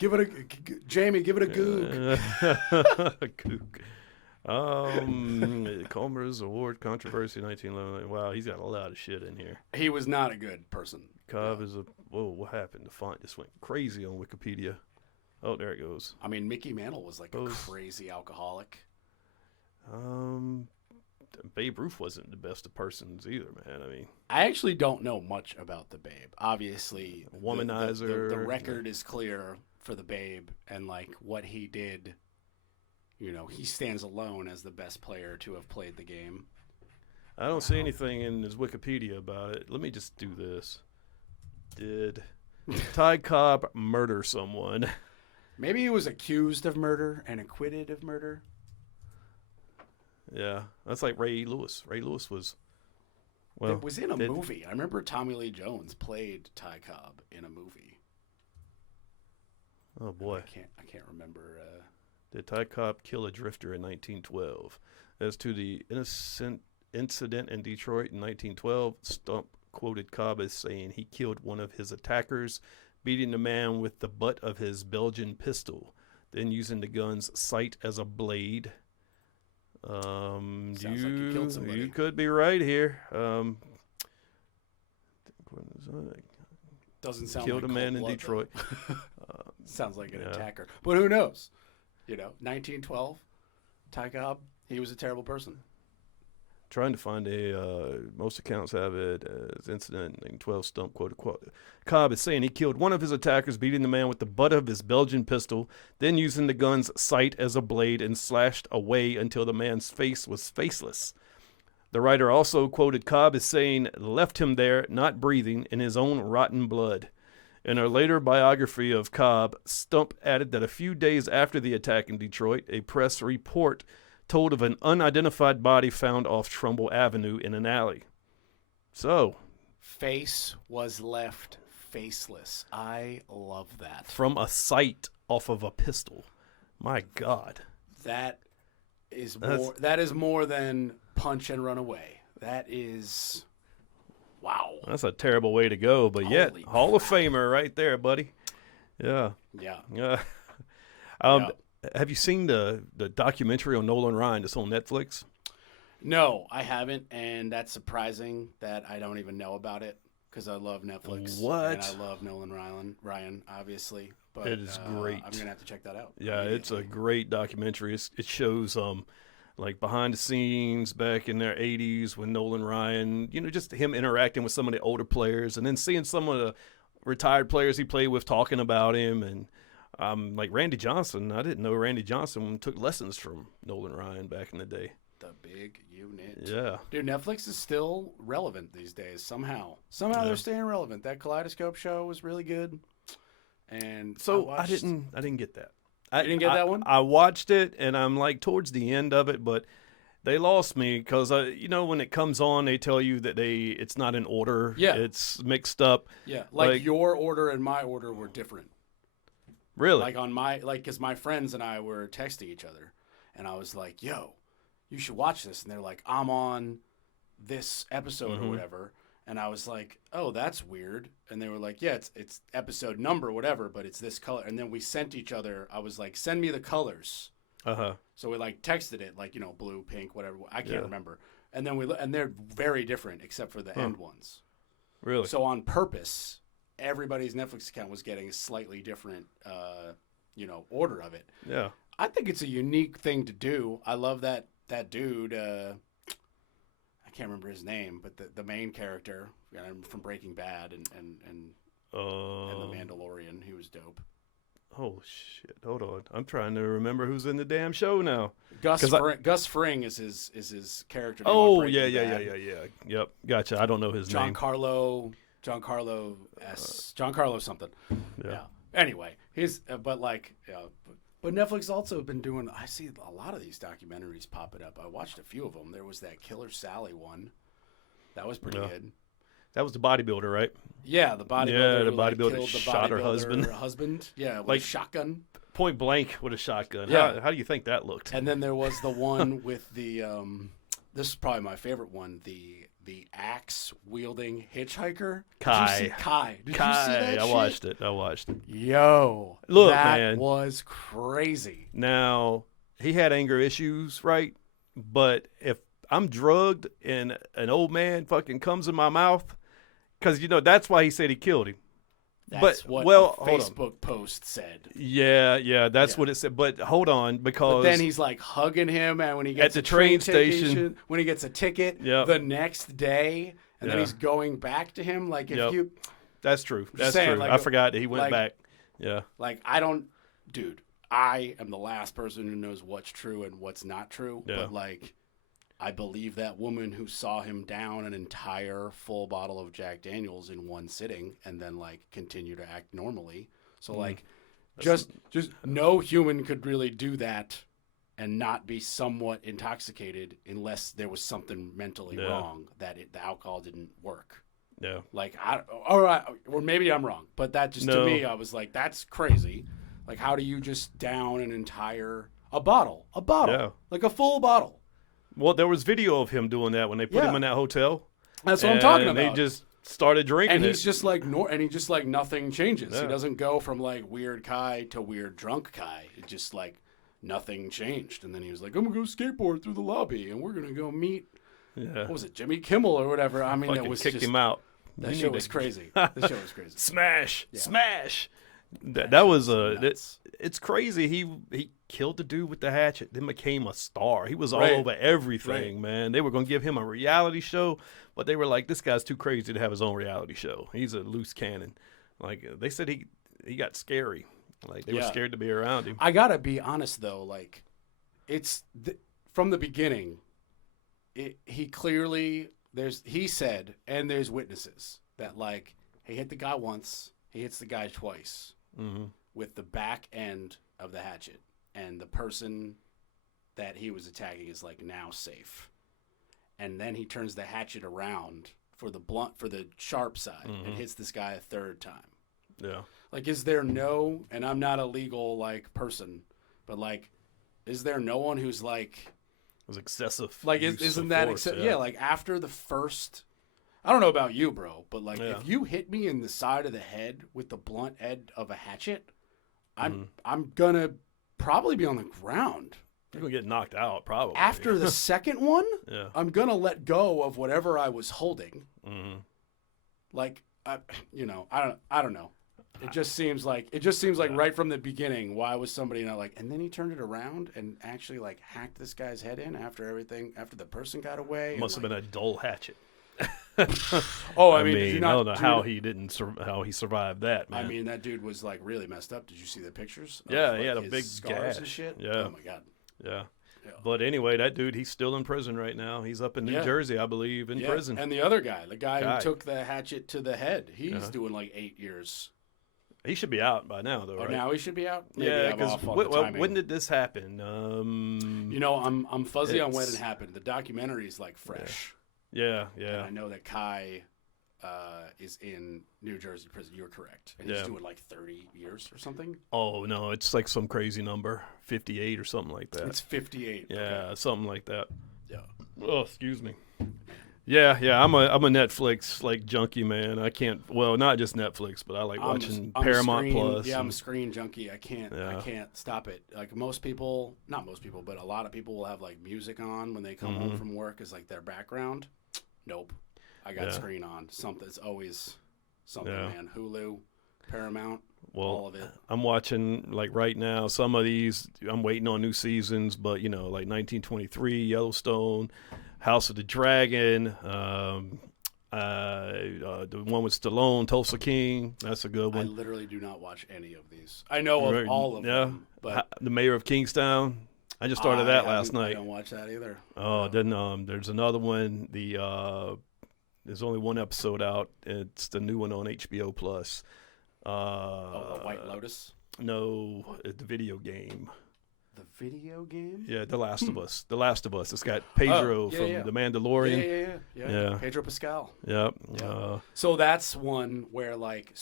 Jamie, give it a goog. Goog. Comer's Award controversy 1911. Wow, he's got a lot of shit in here. He was not a good person. Cobb is what happened? The font just went crazy on Wikipedia. Oh, there it goes. I mean, Mickey Mantle was like a crazy alcoholic. Babe Ruth wasn't the best of persons either, man. I mean, I actually don't know much about the Babe. Obviously, womanizer. The record is clear for the Babe, and like what he did. He stands alone as the best player to have played the game. I don't see anything in his Wikipedia about it. Let me just do this. Did Ty Cobb murder someone? Maybe he was accused of murder and acquitted of murder. Yeah, that's like Ray Lewis. Ray Lewis was, it was in a movie. I remember Tommy Lee Jones played Ty Cobb in a movie. Oh boy, I can't remember. Did Ty Cobb kill a drifter in 1912? As to the innocent incident in Detroit in 1912, Stump quoted Cobb as saying he killed one of his attackers, beating the man with the butt of his Belgian pistol, then using the gun's sight as a blade. Sounds like he killed somebody. You could be right here. Doesn't sound killed like a man in cold blood, Detroit. Sounds like an Yeah. attacker. But who knows? 1912, Ty Cobb, he was a terrible person. Trying to find most accounts have it as incident in 12 stump, quote unquote. Cobb is saying he killed one of his attackers, beating the man with the butt of his Belgian pistol, then using the gun's sight as a blade and slashed away until the man's face was faceless. The writer also quoted Cobb as saying, left him there, not breathing, in his own rotten blood. In a later biography of Cobb, Stump added that a few days after the attack in Detroit, a press report told of an unidentified body found off Trumbull Avenue in an alley. So, Face was left faceless. I love that. from a sight off of a pistol. My God. That is more than punch and run away. That is wow. That's a terrible way to go, but yet, Holy Hall of crap. Famer right there, buddy. Yeah. Yeah. Yeah. Yeah. Have you seen the documentary on Nolan Ryan that's on Netflix? No, I haven't, and that's surprising that I don't even know about it because I love Netflix. What? And I love Nolan Ryan, obviously. But It is great. I'm gonna have to check that out. Yeah, it's a great documentary. It shows like behind the scenes back in their 80s when Nolan Ryan, just him interacting with some of the older players, and then seeing some of the retired players he played with talking about him, and like Randy Johnson. I didn't know Randy Johnson took lessons from Nolan Ryan back in the day. The big unit. Yeah. Dude, Netflix is still relevant these days somehow. Somehow they're staying relevant. That Kaleidoscope show was really good. And So I didn't get that. You didn't get that one? I watched it, and I'm like towards the end of it, but they lost me because when it comes on, they tell you that it's not in order. Yeah. It's mixed up. Yeah, like your order and my order were different. Really? Like on because my friends and I were texting each other, and I was like, "Yo, you should watch this," and they're like, "I'm on this episode or whatever," and I was like, "Oh, that's weird," and they were like, "Yeah, it's episode number whatever, but it's this color," and then we sent each other. I was like, "Send me the colors." So we texted it blue, pink, whatever. I can't remember, and then and they're very different except for the end ones. Really? So on purpose, everybody's Netflix account was getting a slightly different, order of it. Yeah. I think it's a unique thing to do. I love that dude. I can't remember his name, but the main character from Breaking Bad and The Mandalorian, he was dope. Oh shit! Hold on, I'm trying to remember who's in the damn show now. Gus Fring is his character. name on Oh Breaking yeah. Bad. Yep, gotcha. I don't know his name. Giancarlo something. Yeah. Anyway, but Netflix also been doing. I see a lot of these documentaries popping up. I watched a few of them. There was that Killer Sally one. That was pretty good. That was the bodybuilder, right? Yeah, the bodybuilder. Yeah, the who, bodybuilder killed the shot her bodybuilder husband. Yeah, with Like- a shotgun. Point blank with a shotgun. Yeah. How do you think that looked? And then there was the one with the. This is probably my favorite one. The axe wielding hitchhiker. Kai. Kai. Did Kai, you see that? I shit? watched it. I watched it. Yo, Look, that man. was crazy. Now, he had anger issues, right? But if I'm drugged and an old man fucking comes in my mouth, because, that's why he said he killed him. That's what well, a hold on. Facebook post said. Yeah, that's what it said. But hold on, because But then he's like hugging him, and when he gets the a train station, station. when he gets a ticket Yep. the next day, and then Yeah. he's going back to him. Like if Yep. you, that's true. That's saying, true. like, I forgot that he went like- back. Yeah. like dude, I am the last person who knows what's true and what's not true. Yeah. But I believe that woman who saw him down an entire full bottle of Jack Daniels in one sitting and then continue to act normally. So just no human could really do that and not be somewhat intoxicated unless there was something mentally wrong that the alcohol didn't work. Yeah. All right, or maybe I'm wrong, but that just to No. me, I was like, that's crazy. How do you just down an entire bottle, Yeah. like a full bottle? Well, there was video of him doing that when they put him in that hotel. That's what I'm talking And about. they just started drinking And it. he's just nothing changes. Yeah. He doesn't go from weird Kai to weird drunk Kai. It just nothing changed. And then he was like, I'm going to go skateboard through the lobby, and we're going to go meet, what was it, Jimmy Kimmel or whatever. I mean, it was kicked just, him out. That show was crazy. The show was crazy. Smash. Yeah. Smash. That was nuts. it's crazy. He killed the dude with the hatchet, then became a star. He was all Right. over everything, Right. man. They were going to give him a reality show, but they were like, this guy's too crazy to have his own reality show. He's a loose cannon. Like, they said he got scary. Like, they were scared to be around him. I gotta be honest though, like, from the beginning, he clearly he said, and there's witnesses that like he hit the guy once, he hits the guy twice with the back end of the hatchet, and the person that he was attacking is like now safe, and then he turns the hatchet around for the sharp side and hits this guy a third time. Yeah. Like, is there no, and I'm not a legal, like, person, but, like, is there no one who's, like... It was excessive. Like, isn't that... Yeah, like, after the first... I don't know about you, bro, but, like, if you hit me in the side of the head with the blunt end of a hatchet, I'm gonna probably be on the ground. You're going to get knocked out, probably. After the second one, Yeah. I'm gonna let go of whatever I was holding. Mm-hmm. Like, I don't know. It just seems like right from the beginning, why was somebody not like, and then he turned it around and actually like hacked this guy's head in after the person got away. Must have been a dull hatchet. Oh, I I mean, I don't know how he survived that, man. I mean, that dude was like really messed up. Did you see the pictures? Yeah, of, he had a his big scars gash. and shit. Yeah. Oh my god. Yeah. Yeah. But anyway, that dude, he's still in prison right now. He's up in New Jersey, I believe, in prison. And the other guy, the guy who took the hatchet to the head, he's doing like 8 years. He should be out by now, though, right? Now he should be out. Maybe Yeah, I'm because off on the timing. when did this happen? You know, I'm fuzzy on when it happened. The documentary's like fresh. Yeah. And I know that Kai is in New Jersey prison. You're correct. And he's doing like 30 years or something. Oh no, it's like some crazy number, 58 or something like that. It's 58. Yeah, okay. something like that. Yeah. Oh, excuse me. Yeah. I'm a Netflix like junkie, man. I can't. Well, not just Netflix, but I like watching Paramount Plus. Yeah, I'm a screen junkie. I can't stop it. Like not most people, but a lot of people will have like music on when they come home from work as like their background. Nope. I got screen on. It's always something, man. Hulu, Paramount, all of it. I'm watching like right now. Some of these I'm waiting on new seasons, but you know, like 1923, Yellowstone, House of the Dragon, the one with Stallone, Tulsa King. That's a good one. I literally do not watch any of these. I know of all of them, but the Mayor of Kingstown. I just started that last night. I don't watch that either. Oh, then there's another one. There's only one episode out. It's the new one on HBO Plus. The White Lotus? No, the video game. The video game? Yeah, The Last of Us. The Last of Us. It's got Pedro from The Mandalorian. Yeah. Pedro Pascal. Yep. Yeah. So that's one where like,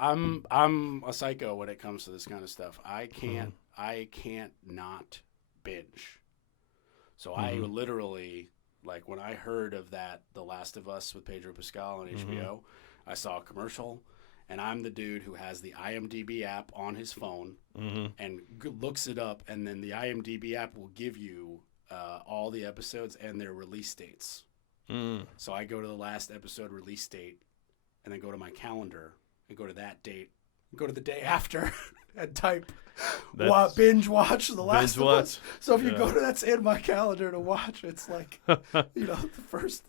I'm a psycho when it comes to this kind of stuff. I can't not binge. So I literally, like when I heard of that, The Last of Us with Pedro Pascal on HBO, I saw a commercial, and I'm the dude who has the IMDb app on his phone and looks it up, and then the IMDb app will give you all the episodes and their release dates. So I go to the last episode release date, and then go to my calendar and go to that date, and go to the day after, and type binge watch The Last of Us. So if you go to that's in my calendar to watch, it's like the first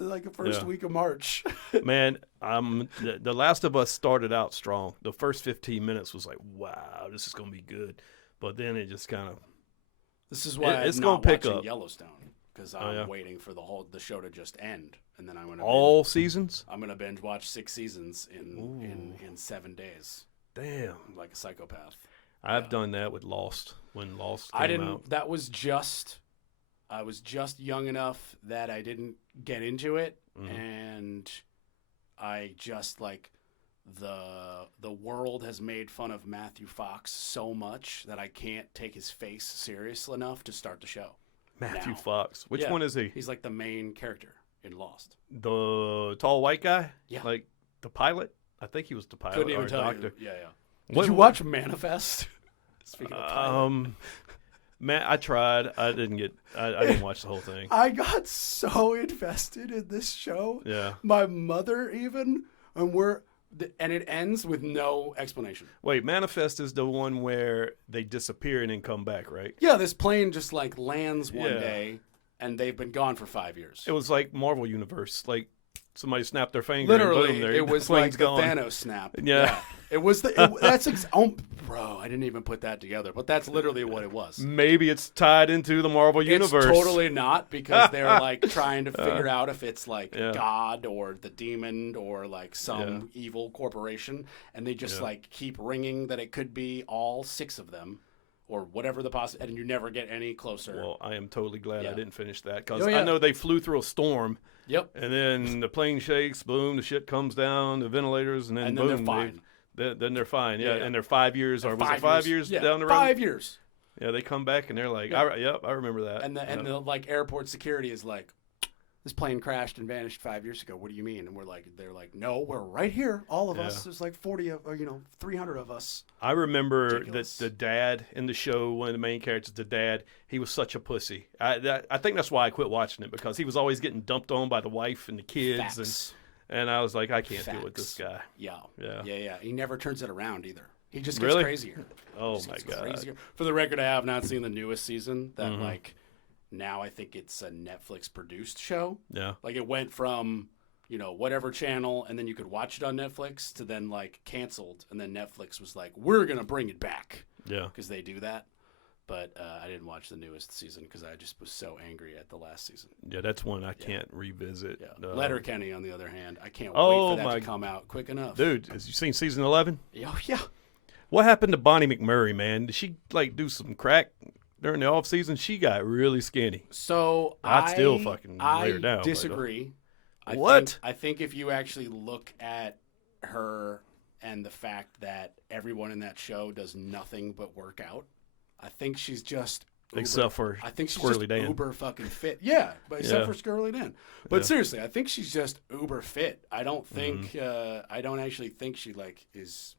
week of March. Man, The Last of Us started out strong. The first 15 minutes was like, wow, this is gonna be good, but then it just kind of. This is why it's I'm gonna not pick watching up. Yellowstone, because I'm waiting for the show to just end, and then I'm gonna all seasons. I'm gonna binge watch 6 seasons in 7 days. Damn, I'm like a psychopath. I've done that with Lost when Lost came out. That was I was just young enough that I didn't get into it, and I just like the world has made fun of Matthew Fox so much that I can't take his face serious enough to start the show. Matthew Fox. Which one is he? He's like the main character in Lost. The tall white guy? Yeah. Like the pilot? I think he was the pilot. Couldn't even or tell doctor. you. Yeah. Did you watch Manifest? Speaking of pilot. Man, I tried. I didn't watch the whole thing. I got so invested in this show. Yeah. My mother even, and it ends with no explanation. Wait, Manifest is the one where they disappear and then come back, right? Yeah, this plane just like lands one Yeah. day, and they've been gone for 5 years. It was like Marvel Universe. Like somebody snapped their finger. Literally, and boom, it was plane's like gone. the Thanos snap. Yeah. It was bro, I didn't even put that together, but that's literally what it was. Maybe it's tied into the Marvel Universe. It's totally not, because they're like trying to figure out if it's like Yeah. God or the demon or like some evil corporation, and they just like keep ringing that it could be all 6 of them or whatever and you never get any closer. Well, I am totally glad I didn't finish that because Oh, yeah. I know they flew through a storm. Yep. And then the plane shakes, boom, the shit comes down, the ventilators, and then boom, they're fine. Then they're fine. Yeah, Yeah. and they're 5 years, or was it 5 years Yeah, down the road? 5 years. Yeah, they come back and they're like, Yeah. I remember that. And the like airport security is like, this plane crashed and vanished 5 years ago. What do you mean? And they're like, no, we're right here. All of us. There's like 300 of us. I remember Ridiculous. that the dad in the show, one of the main characters, the dad, he was such a pussy. I think that's why I quit watching it, because he was always getting dumped on by the wife and the kids. Facts. And I was like, I can't deal with this guy. Yeah. He never turns it around either. He just gets Really? crazier. Oh, Just my gets God. crazier. For the record, I have not seen the newest season. That Mm-hmm. like now I think it's a Netflix produced show. Yeah. Like it went from whatever channel, and then you could watch it on Netflix, to then like canceled, and then Netflix was like, we're gonna bring it back. Yeah. Because they do that. But I didn't watch the newest season because I just was so angry at the last season. Yeah, that's one I can't revisit. Yeah. Letterkenny, on the other hand, I can't Oh, wait for that my- to come out quick enough. Dude, have you seen season 11? Oh, yeah. What happened to Bonnie McMurray, man? Did she like do some crack during the off season? She got really skinny. So I'd still fucking lay her down, I but, disagree. What? I think if you actually look at her and the fact that everyone in that show does nothing but work out, I think she's just Except for I think she's Squirrely just Dan. uber fucking fit. Yeah, but except Yeah. for Squirrely Dan. But Yeah. seriously, I think she's just uber fit. I don't think Mm-hmm. I don't actually think she like is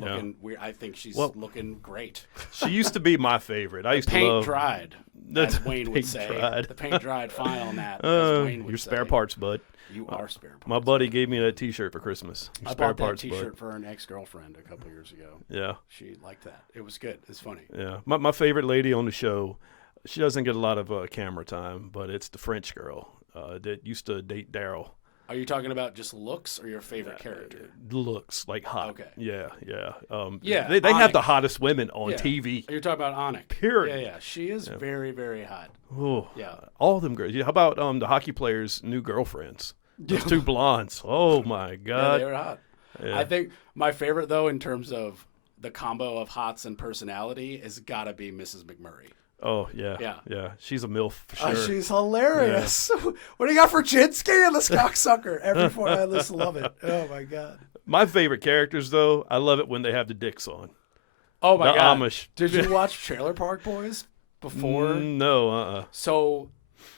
Yeah. looking weird. I think she's Well- looking great. She used to be my favorite. I used to Paint love dried, That's as Wayne would paint say. dried. The paint dried file on that. As Wayne would your say. spare parts, bud. You are spare parts. My buddy gave me that T-shirt for Christmas. Your I spare bought that parts, T-shirt bud. for an ex-girlfriend a couple years ago. Yeah, She liked that. It was good. It's funny. yeah. My favorite lady on the show. She doesn't get a lot of camera time, but it's the French girl that used to date Daryl. Are you talking about just looks or your favorite character? Looks like hot. Okay. Yeah, yeah. Yeah, They have the Onyx. hottest women on Yeah. TV. You're talking about Onyx. Period. Yeah. She is very, very hot. Oh, Yeah. all of them girls. Yeah, how about the hockey players' new girlfriends? Those two blondes. Oh my Yeah, God. they were hot. Yeah. I think my favorite, though, in terms of the combo of hots and personality, is got to be Mrs. McMurray. Oh yeah, Yeah. yeah. She's a milf for sure. She's hilarious. What do you got for Chinsky and this cocksucker? Every four I just love it. Oh, my God. My favorite characters, though, I love it when they have the dicks on. Oh, my The God. Amish. Did you watch Trailer Park Boys before? No, So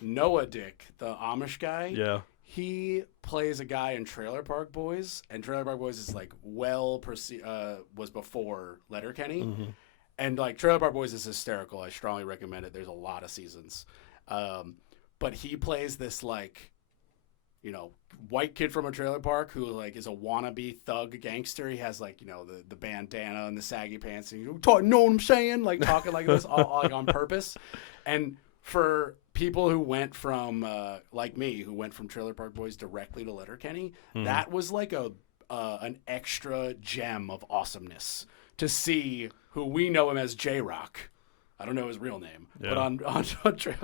Noah Dick, the Amish guy, Yeah. he plays a guy in Trailer Park Boys, and Trailer Park Boys is like was before Letterkenny, and like Trailer Park Boys is hysterical. I strongly recommend it. There's a lot of seasons, but he plays this like, white kid from a trailer park who like is a wannabe thug gangster. He has like the bandana and the saggy pants, and know what I'm saying, like talking like this all like on purpose, and for people who went from like me, who went from Trailer Park Boys directly to Letterkenny, that was like an extra gem of awesomeness to see who we know him as J-Rock. I don't know his real name, but on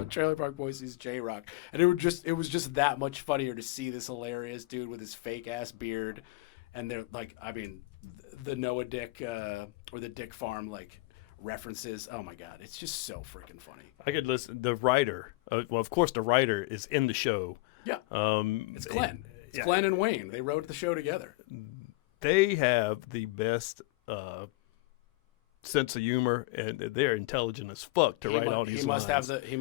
Trailer Park Boys, he's J-Rock, and it was just that much funnier to see this hilarious dude with his fake ass beard, and they're like, I mean, the Noah Dick or the Dick Farm like references. Oh my God, it's just so freaking funny. I could listen. The writer, well, of course, the writer is in the show. Yeah, it's Glenn. It's yeah. Glenn and Wayne. They wrote the show together. They have the best sense of humor, and they're intelligent as fuck to write all these lines. He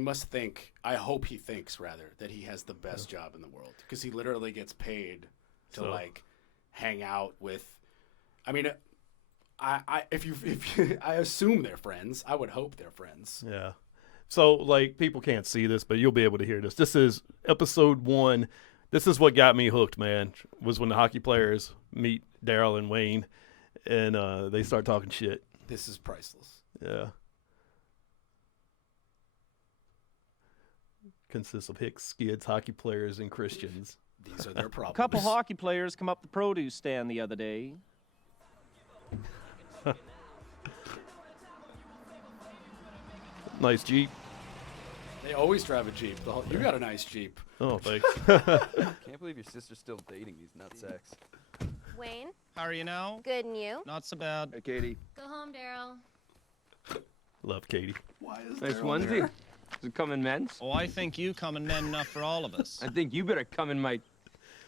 must think. I hope he thinks rather that he has the best job in the world, because he literally gets paid to like hang out with. I mean, I assume they're friends. I would hope they're friends. Yeah. So, like, people can't see this, but you'll be able to hear this. This is episode 1. This is what got me hooked, man, was when the hockey players meet Daryl and Wayne, and they start talking shit. This is priceless. Yeah. Consists of Hicks, Skids, hockey players, and Christians. These are their A problems. couple hockey players come up the produce stand the other day. Nice Jeep. They always drive a Jeep. You got a nice Jeep. Oh, thanks. Can't believe your sister's still dating these nutsacks. Wayne, How are you now? good and you? Not so bad. Hey, Katie. Go home, Daryl. Love Katie. Why is Nice there onesie. Does it come in men's? Oh, I think you come in men enough for all of us. I think you better come in my...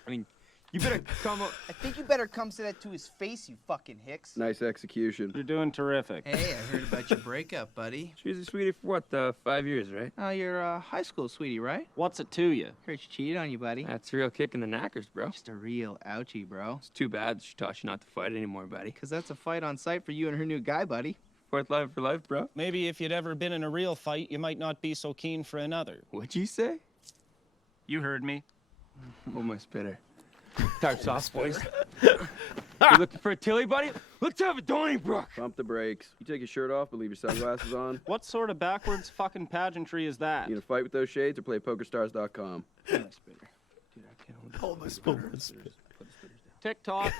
I mean, you better come... I think you better come say that to his face, you fucking Hicks. Nice execution. You're doing terrific. Hey, I heard about your breakup, buddy. She was a sweetie for what, 5 years, right? Oh, you're a high school sweetie, right? What's it to you? Heard she cheated on you, buddy. That's a real kick in the knackers, bro. Just a real ouchie, bro. It's too bad she taught you not to fight anymore, buddy. Because that's a fight on sight for you and her new guy, buddy. Fourth life for life, bro. Maybe if you'd ever been in a real fight, you might not be so keen for another. What'd you say? You heard me. Oh, my spitter. Tire soft, boys. You looking for a Tilly, buddy? Let's have a Donnybrook. Pump the brakes. You take your shirt off, but leave your sunglasses on. What sort of backwards fucking pageantry is that? You gonna fight with those shades or play PokerStars.com? My spitter. Dude, I can't Hold my spitter. TikTok.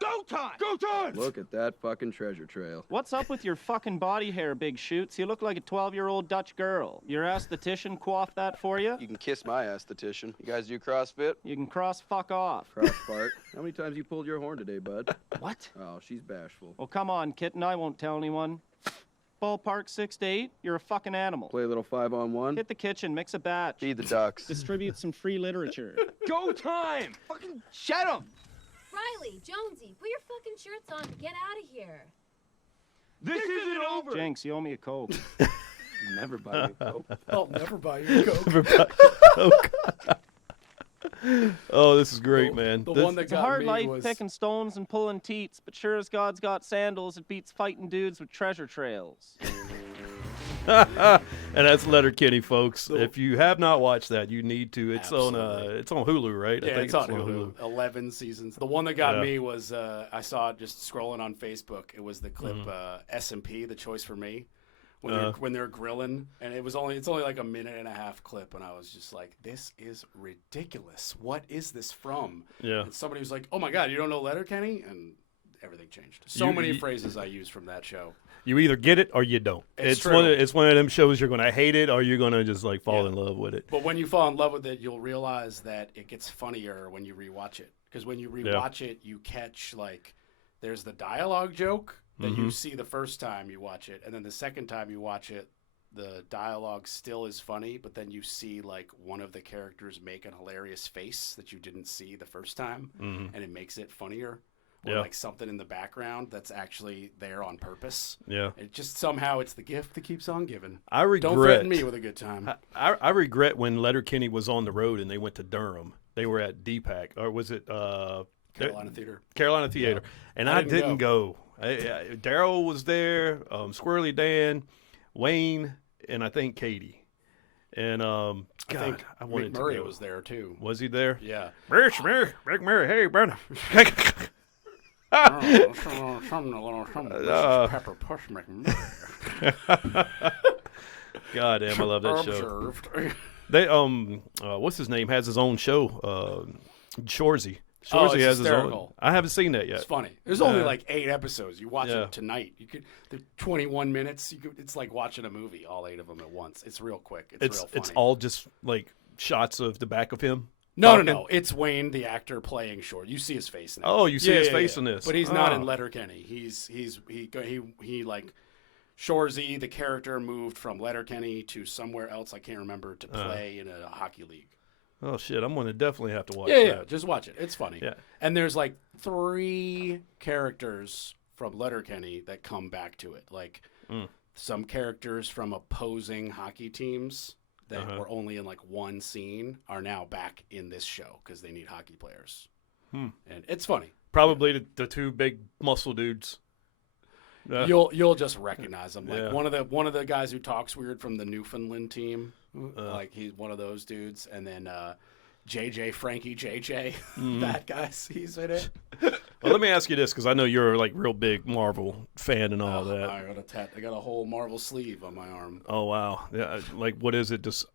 Go time! Go time! Look at that fucking treasure trail. What's up with your fucking body hair, Big Shoots? You look like a 12-year-old Dutch girl. Your esthetician coiffed that for you? You can kiss my esthetician. You guys do CrossFit? You can cross fuck off. Cross part. How many times you pulled your horn today, bud? What? Oh, she's bashful. Well, come on, kitten. I won't tell anyone. Ballpark 6 to 8. You're a fucking animal. Play a little 5-on-1. Hit the kitchen. Mix a batch. Feed the ducks. Distribute some free literature. Go time! Fucking shut him! Riley, Jonesy, put your fucking shirts on and get out of here. This isn't over! Jinx, you owe me a Coke. Never buy me a Coke. I'll never buy you a Coke. Oh, this is great, man. The This- one that It's a got hard me life was picking stones and pulling teats, but sure as God's got sandals, it beats fighting dudes with treasure trails. and that's Letterkenny, folks. If you have not watched that, you need to. It's Absolutely. it's on Hulu, right? Yeah, it's on Hulu. 11 seasons. The one that got me was I saw it just scrolling on Facebook. It was the clip S&P, The Choice for Me, when they're grilling, and it's only like a minute and a half clip, and I was just like, this is ridiculous. What is this from? Yeah. And somebody was like, oh my God, you don't know Letterkenny? And everything changed. Many phrases I used from that show. You either get it or you don't. It's one true. it's one of them shows you're gonna hate it or you're gonna just like fall in love with it. But when you fall in love with it, you'll realize that it gets funnier when you rewatch it. Because when you rewatch it, you catch, like, there's the dialogue joke that you see the first time you watch it. And then the second time you watch it, the dialogue still is funny, but then you see, like, one of the characters make an hilarious face that you didn't see the first time, and it makes it funnier. Or, like, something in the background that's actually there on purpose. Yeah. It just somehow it's the gift that keeps on giving. I regret. Don't threaten me with a good time. I regret when Letterkenny was on the road and they went to Durham. They were at DPAC, or was it Carolina Theater. Carolina Theater, and I didn't go. Daryl was there, Squirrely Dan, Wayne, and I think Katie. And I think I wanted McMurray to go. was there too. Was he there? Yeah. McMurray, hey, brother. Something a little pepper push McMurray. God damn, I love that show. Observed. They what's his name has his own show, Shorzy. Oh, Shorzy it's has his own. hysterical. I haven't seen that yet. It's funny. There's only like 8 episodes. You watch Yeah. it tonight. They're 21 minutes. It's like watching a movie, all 8 of them at once. It's real quick. It's real funny. It's all just like shots of the back of him. No. It's Wayne, the actor, playing Short. You see his face now. Oh, you see his face in this. But he's not Oh. in Letterkenny. He like Shorzy, the character, moved from Letterkenny to somewhere else. I can't remember to play in a hockey league. Oh shit! I'm gonna definitely have to watch Yeah, that. just watch it. It's funny. Yeah. And there's like 3 characters from Letterkenny that come back to it. Like some characters from opposing hockey teams that were only in like one scene are now back in this show because they need hockey players. And it's funny. Probably the two big muscle dudes. You'll just recognize them. Like one of the guys who talks weird from the Newfoundland team, like he's one of those dudes, and then Frankie JJ, that guy's he's in it. Well, let me ask you this, because I know you're like real big Marvel fan and all that. I got a whole Marvel sleeve on my arm. Oh wow! Yeah, like what is it? Just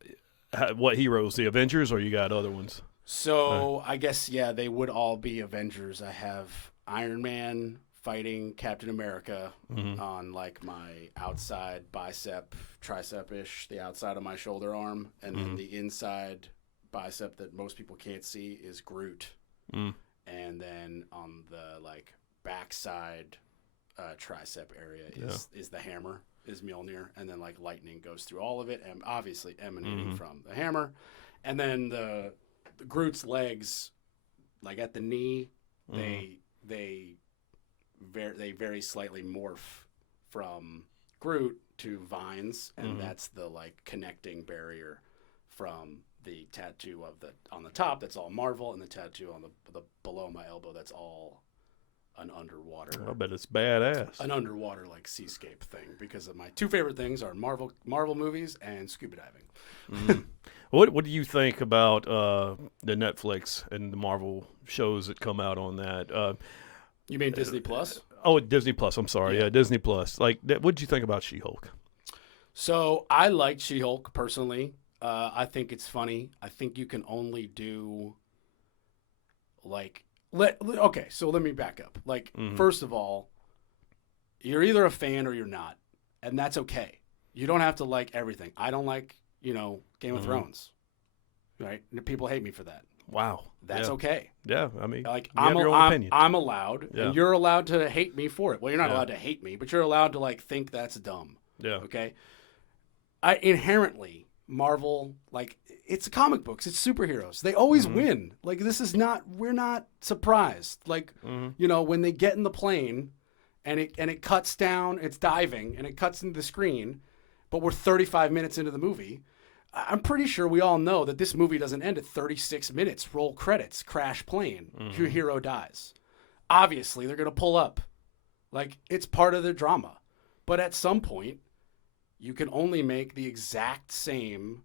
what heroes? The Avengers, or you got other ones? So I guess they would all be Avengers. I have Iron Man fighting Captain America on like my outside bicep, tricep-ish, the outside of my shoulder arm, and then the inside bicep that most people can't see is Groot. And then on the like backside tricep area is the hammer, is Mjolnir, and then like lightning goes through all of it, and obviously emanating from the hammer, and then the Groot's legs, like at the knee, they very slightly morph from Groot to vines, and that's the like connecting barrier from the tattoo on the top that's all Marvel, and the tattoo on the below my elbow that's all an underwater. I bet it's badass. An underwater like seascape thing, because of my two favorite things are Marvel movies and scuba diving. What do you think about the Netflix and the Marvel shows that come out on that? You mean Disney Plus? Oh, Disney Plus. I'm sorry. Yeah, Disney Plus. Like, what did you think about She-Hulk? So I liked She-Hulk personally. I think it's funny. I think you can only do like okay. So let me back up. Like, first of all, you're either a fan or you're not, and that's okay. You don't have to like everything. I don't like Game of Thrones, right? People hate me for that. Wow, that's okay. Yeah, I mean, like you have your own opinion. I'm allowed, and you're allowed to hate me for it. Well, you're not allowed to hate me, but you're allowed to like think that's dumb. Yeah. Okay. Inherently, Marvel, like, it's comic books, it's superheroes. They always win. Like, we're not surprised. Like, when they get in the plane and it cuts down, it's diving and it cuts into the screen, but we're 35 minutes into the movie. I'm pretty sure we all know that this movie doesn't end at 36 minutes. Roll credits, crash plane, your hero dies. Obviously, they're going to pull up. Like, it's part of the drama. But at some point, you can only make the exact same,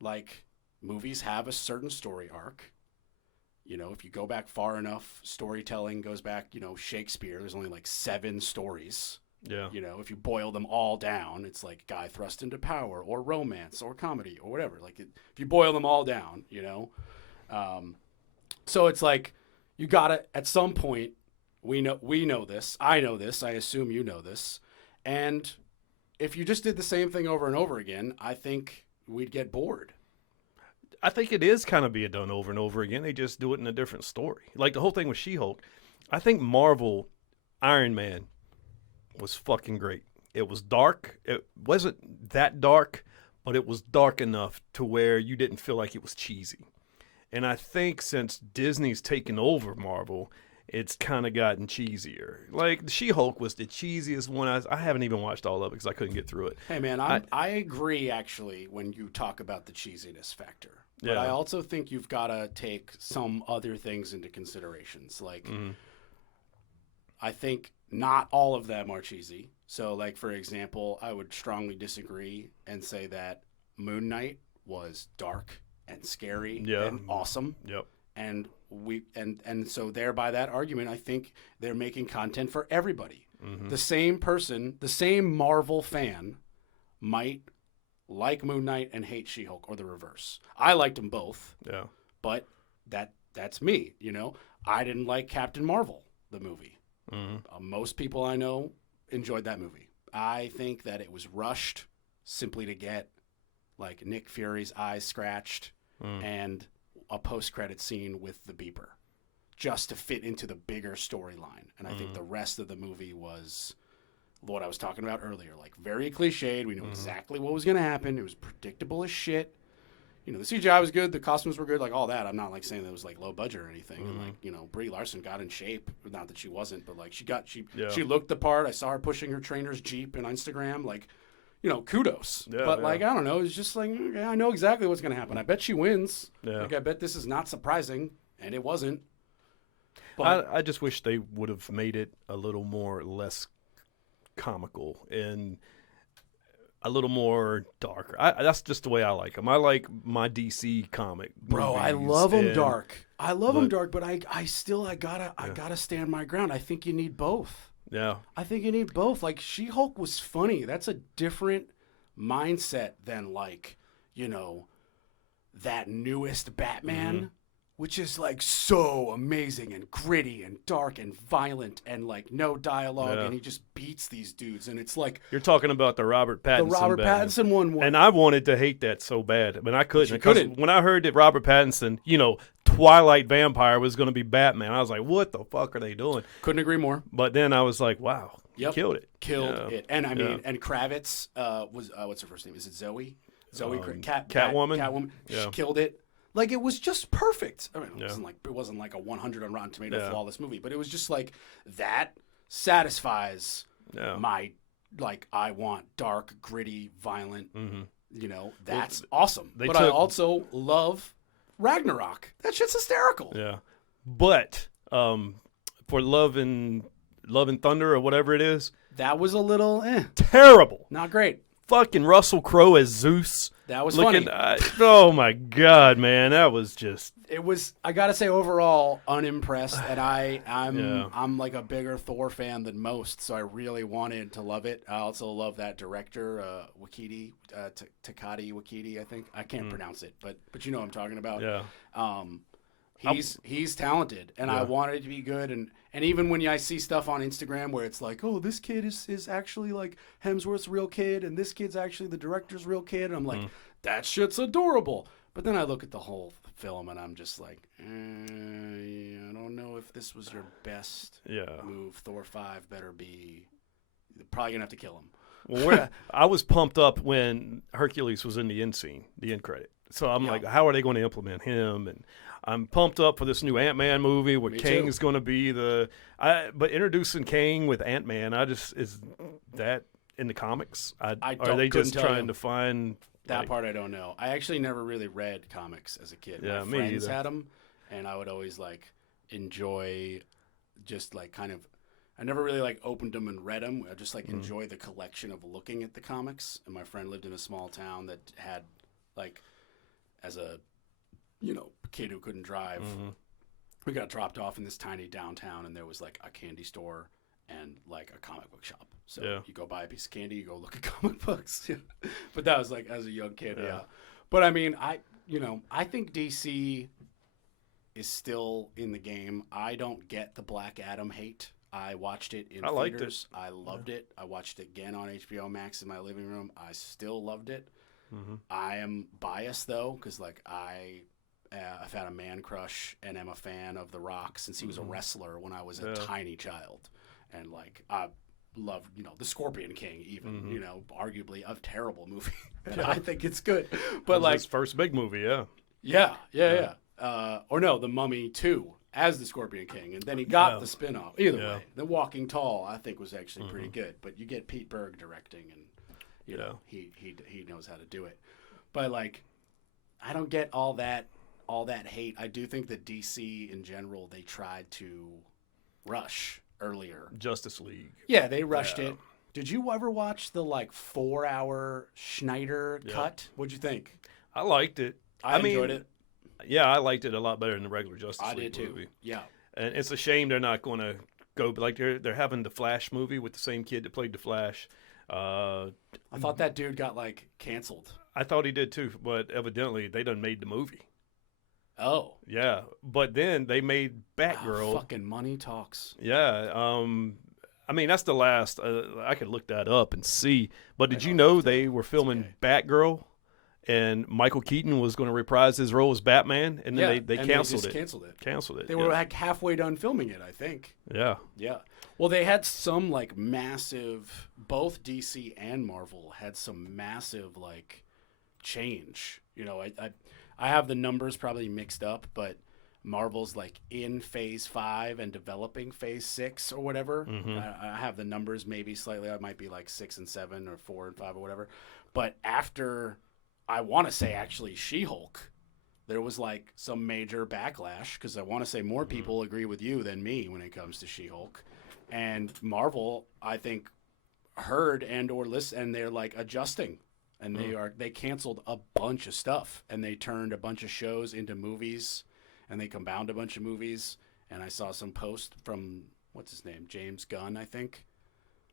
like, movies have a certain story arc. If you go back far enough, storytelling goes back, Shakespeare, there's only like 7 stories. Yeah. If you boil them all down, it's like guy thrust into power or romance or comedy or whatever. Like, if you boil them all down, so it's like you got to, at some point, we know this. I know this. I assume you know this. And if you just did the same thing over and over again, I think we'd get bored. I think it is kind of being done over and over again. They just do it in a different story. Like the whole thing with She-Hulk. I think Marvel Iron Man was fucking great. It was dark. It wasn't that dark, but it was dark enough to where you didn't feel like it was cheesy. And I think since Disney's taken over Marvel, it's kind of gotten cheesier. Like, She-Hulk was the cheesiest one. I haven't even watched all of it because I couldn't get through it. Hey, man, I agree, actually, when you talk about the cheesiness factor. But I also think you've got to take some other things into considerations. Like, I think not all of them are cheesy. So, like, for example, I would strongly disagree and say that Moon Knight was dark and scary and awesome. Yep. And so thereby that argument, I think they're making content for everybody. The same person, the same Marvel fan might like Moon Knight and hate She-Hulk, or the reverse. I liked them both. Yeah. But that's me, I didn't like Captain Marvel, the movie. Most people I know enjoyed that movie. I think that it was rushed simply to get like Nick Fury's eyes scratched and a post-credit scene with the beeper, just to fit into the bigger storyline. And I think the rest of the movie was what I was talking about earlier, like very cliched. We knew exactly what was going to happen. It was predictable as shit. The CGI was good, the costumes were good, like all that. I'm not like saying that it was like low budget or anything. And like, Brie Larson got in shape. Not that she wasn't, but like she looked the part. I saw her pushing her trainer's Jeep on Instagram. Like, kudos. Yeah, but yeah. like, I don't know. It's just like, okay, I know exactly what's going to happen. I bet she wins. Yeah. Like, I bet this is not surprising, and it wasn't. But I just wish they would have made it a little more less comical and a little more darker. That's just the way I like them. I like my DC comic bro, I movies, love them and- dark. I love them but- dark, but I gotta stand my ground. I think you need both. Yeah, I think you need both. Like, She-Hulk was funny. That's a different mindset than, like, that newest Batman, which is, like, so amazing and gritty and dark and violent and, like, no dialogue, Yeah. and he just beats these dudes. And it's like you're talking about the Robert Pattinson. the Robert Batman. Pattinson one. And I wanted to hate that so bad, but I couldn't. you Because couldn't. when I heard that Robert Pattinson, Twilight Vampire was going to be Batman, I was like, what the fuck are they doing? Couldn't agree more. But then I was like, wow, Yep. killed it. Killed Yeah. it. And I mean, Yeah. and Kravitz was what's her first name? Is it Zoe? Catwoman? Catwoman. She Yeah. killed it. Like, it was just perfect. I mean, Yeah. it wasn't like a 100 on Rotten Tomato Yeah. flawless movie, but it was just like that satisfies Yeah. my, like, I want dark, gritty, violent. Mm-hmm. That's awesome. they But I took- also love Ragnarok. That shit's hysterical. Yeah. But for Love and Thunder or whatever it is, That was a little terrible. not great. Fucking Russell Crowe as Zeus. That was Looking, funny. oh my God, man, that was just It was, I gotta say, overall unimpressed, and I'm Yeah. I'm like a bigger Thor fan than most, so I really wanted to love it. I also love that director, Wakiti, Takati Wakiti, I think. I can't pronounce it, but you know what I'm talking about. yeah. He's talented, and I Yeah. wanted it to be good. And even when I see stuff on Instagram where it's like, oh, this kid is actually like Hemsworth's real kid, and this kid's actually the director's real kid, and I'm like, that shit's adorable. But then I look at the whole film, and I'm just like, I don't know if this was your best Yeah. move. Thor 5 better be. You're probably gonna have to kill him. Well, I was pumped up when Hercules was in the end scene, the end credit. So I'm Yeah. like, how are they going to implement him? And I'm pumped up for this new Ant-Man movie where Me Kang too. is going to be but introducing Kang with Ant-Man, is that in the comics? Are they couldn't just tell trying you. to find That like, part I don't know. I actually never really read comics as a kid. Yeah, My me friends either. had them, and I would always like enjoy just like kind of. I never really like opened them and read them. I just like enjoy the collection of looking at the comics. And my friend lived in a small town that had like, as a kid who couldn't drive, we got dropped off in this tiny downtown, and there was like a candy store and like a comic book shop. So Yeah. you go buy a piece of candy, you go look at comic books. But that was like as a young kid, Yeah. yeah. But I mean, I think DC is still in the game. I don't get the Black Adam hate. I watched it in I liked it. theaters. I loved it. I watched it again on HBO Max in my living room. I still loved it. I am biased though, because like I've had a man crush and am a fan of The Rock since he was a wrestler when I was a tiny child, and like I love the Scorpion King even arguably a terrible movie. And I think it's good, but like his first big movie, yeah. Or no, The Mummy 2 as the Scorpion King, and then he got Yeah. the spin-off. Either Yeah. way, The Walking Tall I think was actually pretty good, but you get Pete Berg directing, and you know he knows how to do it. But like, I don't get all that hate. I do think that DC in general, they tried to rush earlier. Justice League. Yeah, they rushed Yeah. it. Did you ever watch the like 4-hour Schneider Yeah. cut? What'd you think? I liked it. I mean, enjoyed it. Yeah, I liked it a lot better than the regular Justice I League did too. movie. Yeah. And it's a shame they're not going to go like they're having the Flash movie with the same kid that played the Flash. I thought that dude got like canceled. I thought he did too, but evidently they done made the movie. Oh. Yeah, but then they made Batgirl. Fucking money talks. Yeah, I mean that's the last. I could look that up and see. But did you know they were filming Batgirl, and Michael Keaton was going to reprise his role as Batman, and then they canceled just it. Canceled it. Canceled it. They were like halfway done filming it, I think. Yeah. Yeah. Well, they had some like massive. Both DC and Marvel had some massive like change. I have the numbers probably mixed up, but Marvel's like in phase 5 and developing phase 6 or whatever. I have the numbers maybe slightly. I might be like 6 and 7 or 4 and 5 or whatever. But after, I want to say actually She-Hulk, there was like some major backlash because I want to say more people agree with you than me when it comes to She-Hulk. And Marvel, I think, heard and or listen, and they're like adjusting. And they canceled a bunch of stuff, and they turned a bunch of shows into movies. And they combined a bunch of movies, and I saw some post from, what's his name, James Gunn, I think.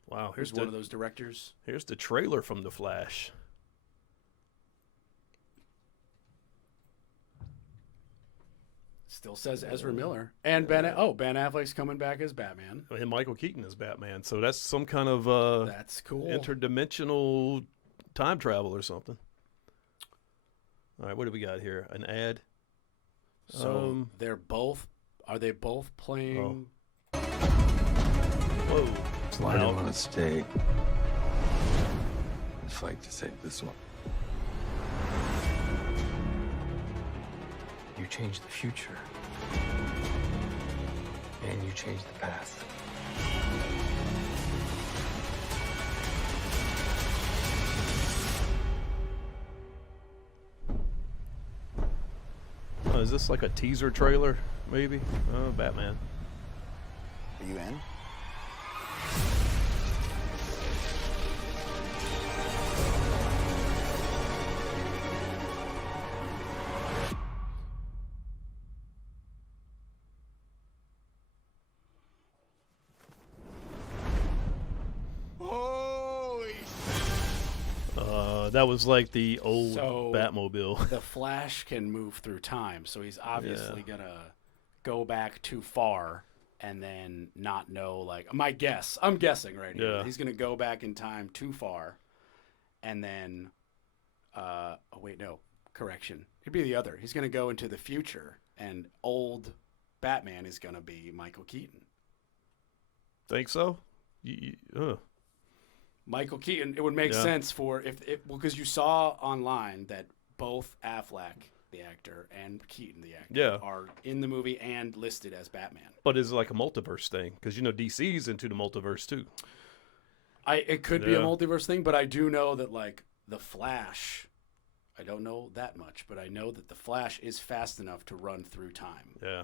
Wow, Here's one of those directors. Here's the trailer from The Flash. Still says Ezra Miller. And Ben Affleck's coming back as Batman. And Michael Keaton is Batman, so that's some kind of That's cool. interdimensional time travel or something. All right, what do we got here? An ad? So are they both playing? Whoa. So I didn't want to stay and fight to save this one. You changed the future. And you changed the past. Oh, is this like a teaser trailer, maybe? Oh, Batman. Are you in? That was like the old So, Batmobile. The Flash can move through time, so he's obviously gonna go back too far and then not know. Like I'm guessing right here. Yeah. He's gonna go back in time too far, and then, correction. It'd be the other. He's gonna go into the future, and old Batman is gonna be Michael Keaton. Think so? Michael Keaton. It would make sense for because you saw online that both Affleck, the actor, and Keaton, the actor, are in the movie and listed as Batman. But is it like a multiverse thing? Because DC's into the multiverse too. It could be a multiverse thing, but I do know that like the Flash, I don't know that much, but I know that the Flash is fast enough to run through time. Yeah.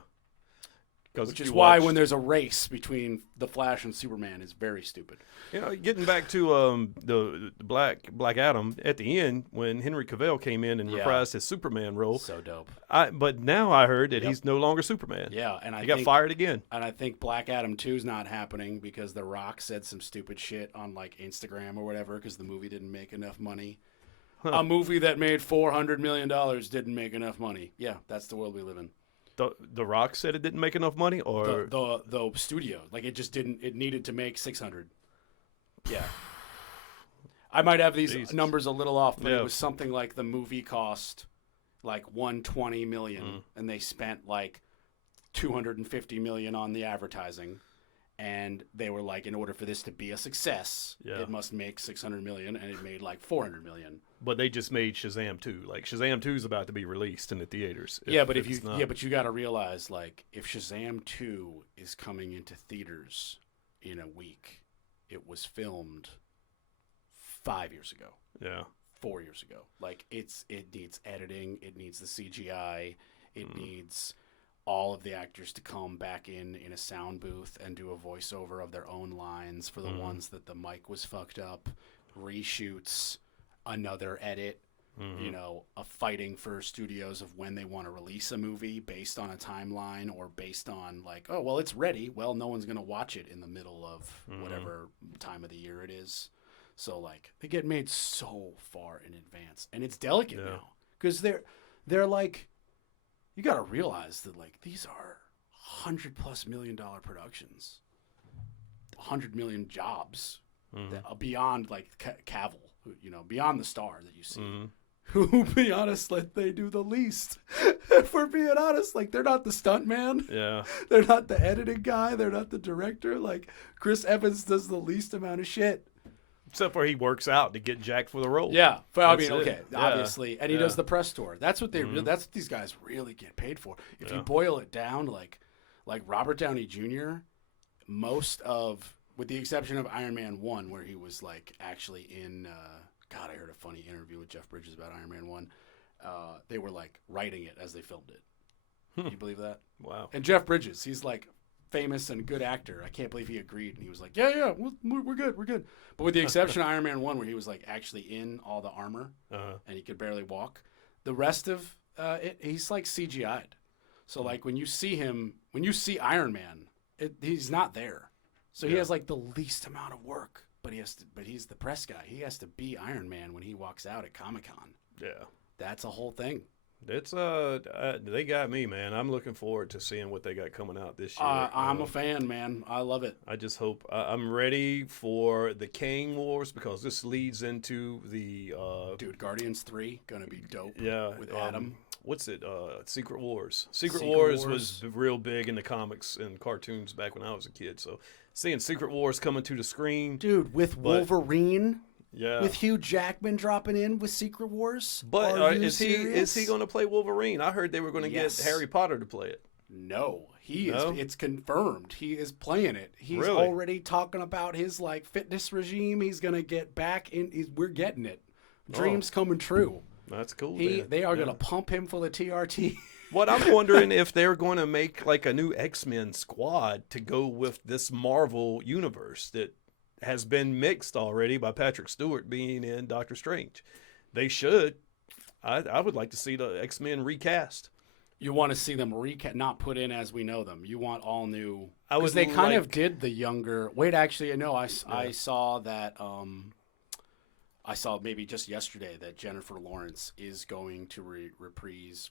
Which is why when there's a race between the Flash and Superman is very stupid. Getting back to the Black Adam at the end when Henry Cavill came in and reprised his Superman role. So dope. But now I heard that he's no longer Superman. Yeah, and he got fired again. And I think Black Adam 2 is not happening because The Rock said some stupid shit on like Instagram or whatever because the movie didn't make enough money. A movie that made $400 million didn't make enough money. Yeah, that's the world we live in. The Rock said it didn't make enough money, or the studio, like it just didn't. It needed to make 600. Yeah, I might have these numbers a little off, but it was something like the movie cost like $120 million, and they spent like $250 million on the advertising, and they were like, in order for this to be a success, it must make $600 million, and it made like $400 million. But they just made Shazam 2. Like Shazam 2 is about to be released in the theaters. But you got to realize like if Shazam 2 is coming into theaters in a week, it was filmed 5 years ago. Yeah. 4 years ago. Like it needs editing, it needs the CGI, it needs all of the actors to come back in a sound booth and do a voiceover of their own lines for the ones that the mic was fucked up, reshoots, another edit, a fighting for studios of when they want to release a movie based on a timeline or based on like, oh, well, it's ready. Well, no one's going to watch it in the middle of whatever time of the year it is. So like they get made so far in advance, and it's delicate now because they're like, you got to realize that like these are $100+ million productions, 100 million jobs that, beyond like Cavill. Beyond the star that you see, who, be honest, like they do the least. If we're being honest, like they're not the stunt man. Yeah. They're not the editing guy. They're not the director. Like Chris Evans does the least amount of shit. Except for he works out to get jacked for the role. Yeah, I That's mean, it. okay, Yeah. obviously, and he Yeah. does the press tour. That's what Mhm. that's what these guys really get paid for. If you Yeah. boil it down, like Robert Downey Jr., most of, with the exception of Iron Man 1, where he was like actually in. God, I heard a funny interview with Jeff Bridges about Iron Man 1. They were like writing it as they filmed it. Can you believe that? Wow. And Jeff Bridges, he's like famous and good actor. I can't believe he agreed. And he was like, yeah, we're good, we're good. But with the exception of Iron Man 1, where he was like actually in all the armor and he could barely walk, the rest of he's like CGI'd. So like when you see him, when you see Iron Man, he's not there. So he has like the least amount of work, but he's the press guy. He has to be Iron Man when he walks out at Comic-Con. Yeah. That's a whole thing. It's they got me, man. I'm looking forward to seeing what they got coming out this year. I'm a fan, man. I love it. I just hope I'm ready for the Kang Wars, because this leads into the Dude, Guardians 3 gonna be dope. yeah with Adam. What's it? Secret Wars. Secret Wars. Wars was real big in the comics and cartoons back when I was a kid. So seeing Secret Wars coming to the screen, Dude, with Wolverine, yeah. with Hugh Jackman dropping in with Secret Wars. But Are you is serious? he going to play Wolverine? I heard they were going to Yes. get Harry Potter to play it. No, he No? is. It's confirmed. He is playing it. He's Really? already talking about his like fitness regime. He's gonna get back in. We're getting it. Dreams coming true. That's cool. They are gonna pump him full of TRT. What I'm wondering if they're going to make like a new X-Men squad to go with this Marvel universe that has been mixed already by Patrick Stewart being in Doctor Strange. They should. I would like to see the X-Men recast. You want to see them not put in as we know them. You want all new. I would Because they kind of like- did the younger. Wait, actually, no. I saw that. I saw maybe just yesterday that Jennifer Lawrence is going to reprise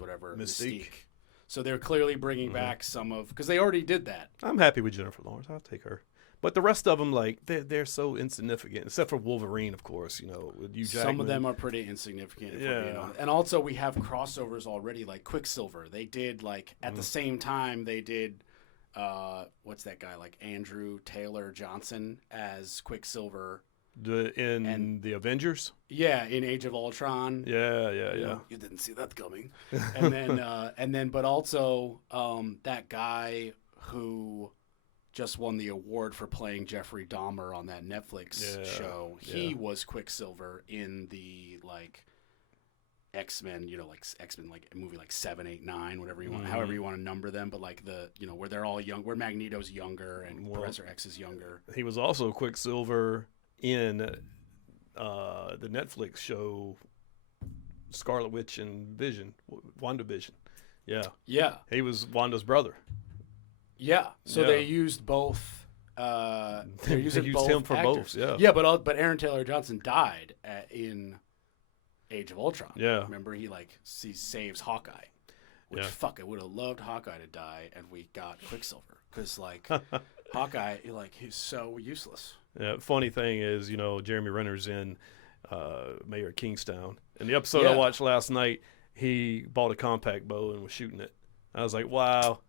whatever Mystique. So they're clearly bringing back some of, because they already did that. I'm happy with Jennifer Lawrence. I'll take her. But the rest of them, like they're so insignificant, except for Wolverine, of course. You know, with Hugh Jackman. Some of them are pretty insignificant. If we're being Yeah. honest. And also we have crossovers already, like Quicksilver. They did like at the same time they did. What's that guy, like Andrew Taylor Johnson as Quicksilver? In the Avengers. Yeah, in Age of Ultron. Yeah. You didn't see that coming. And then, but also that guy who just won the award for playing Jeffrey Dahmer on that Netflix show. He was Quicksilver in the like X-Men, like X-Men, like a movie like 7, 8, 9, whatever you want, however you want to number them, but like the where they're all young, where Magneto's younger and Professor X is younger. He was also Quicksilver in the Netflix show Scarlet Witch and Vision, WandaVision. Yeah. He was Wanda's brother. Yeah. So Yeah. they used both. They used both him for actors. both. Yeah. Yeah, but Aaron Taylor Johnson died in Age of Ultron. Yeah. Remember, he saves Hawkeye. Which fuck, I would have loved Hawkeye to die, and we got Quicksilver because like Hawkeye, he's so useless. Yeah. Funny thing is, Jeremy Renner's in Mayor of Kingstown. In the episode I watched last night, he bought a compact bow and was shooting it. I was like, wow,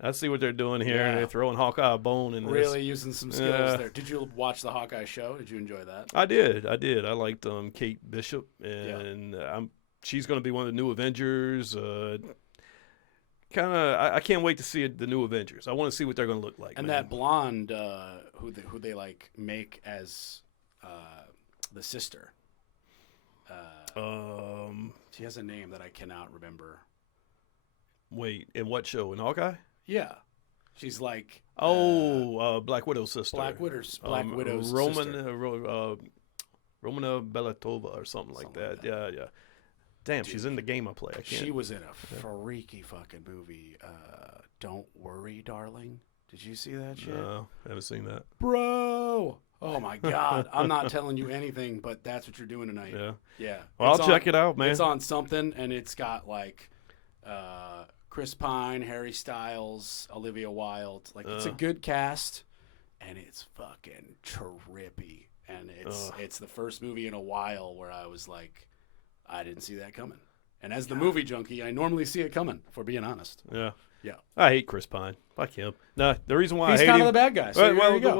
I see what they're doing here. Yeah. They're throwing Hawkeye a bone in this. Really using some skills there. Did you watch the Hawkeye show? Did you enjoy that? I did. I liked Kate Bishop, and she's going to be one of the new Avengers. I can't wait to see the new Avengers. I want to see what they're going to look like. And man. that blonde who they like make as the sister. She has a name that I cannot remember. Wait, in what show? In Hawkeye? Yeah, she's like Black Widow's sister. Black Widow's sister. Romana Belatova or something like that. Yeah. Damn, she's in the game I play. I can't. She was in a freaky fucking movie. Don't Worry, Darling. Did you see that shit? No, haven't seen that. Bro. Oh my God. I'm not telling you anything, but that's what you're doing tonight. Yeah. Well, I'll check it out, man. It's on something, and it's got like Chris Pine, Harry Styles, Olivia Wilde. Like it's a good cast, and it's fucking trippy. And it's the first movie in a while where I was like, I didn't see that coming. And as the movie junkie, I normally see it coming, if we're being honest. Yeah. Yeah. I hate Chris Pine. Fuck him. No, the reason why He's I hate him. kind of the bad guy. So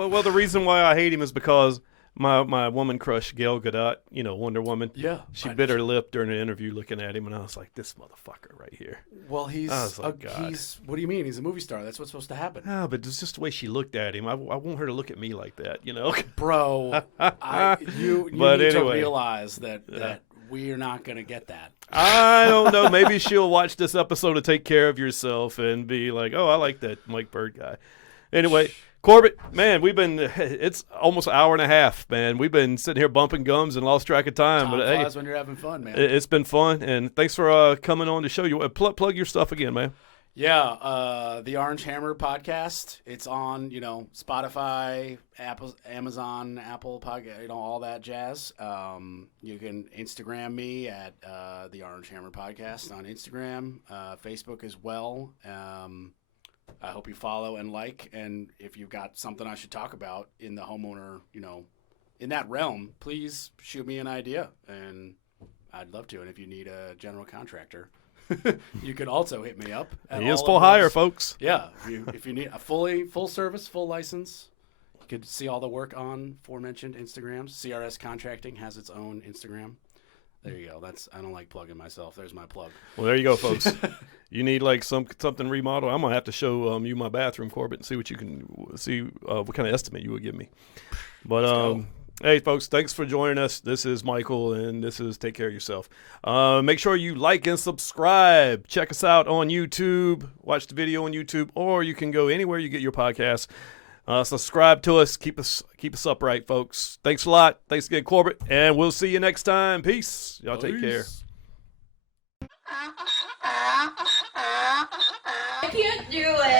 well, the reason why I hate him is because my woman crush Gal Gadot, Wonder Woman. Yeah. She bit her lip during the interview looking at him, and I was like, this motherfucker right here. Well, he's God. what do you mean? He's a movie star. That's what's supposed to happen. Ah, but it's just the way she looked at him. I want her to look at me like that, Bro, you But need to anyway. realize that we're not going to get that. I don't know. Maybe she'll watch this episode to Take Care of Yourself and be like, oh, I like that Mike Bird guy. Anyway, Corbett, man, it's almost an hour and a half, man. We've been sitting here bumping gums and lost track of time. Time But flies hey, when you're having fun, man. it's been fun, and thanks for coming on the show. You plug your stuff again, man. Yeah, the Orange Hammer podcast. It's on, Spotify, Amazon, Apple podcast, all that jazz. You can Instagram me at the Orange Hammer podcast on Instagram, Facebook as well. I hope you follow and like, and if you've got something I should talk about in the homeowner, in that realm, please shoot me an idea, and I'd love to. And if you need a general contractor, you could also hit me up. He is full hire, folks. Yeah, if you need a full service, full license, you could see all the work on aforementioned Instagrams. CRS Contracting has its own Instagram. There you go. I don't like plugging myself. There's my plug. Well, there you go, folks. You need like something remodeled. I'm gonna have to show you my bathroom, Corbett, and see what you can see what kind of estimate you would give me. But hey, folks, thanks for joining us. This is Michael, and this is Take Care of Yourself. Make sure you like and subscribe. Check us out on YouTube. Watch the video on YouTube, or you can go anywhere you get your podcasts. Subscribe to us. Keep us upright, folks. Thanks a lot. Thanks again, Corbett, and we'll see you next time. Peace. Y'all take care. I can't do it.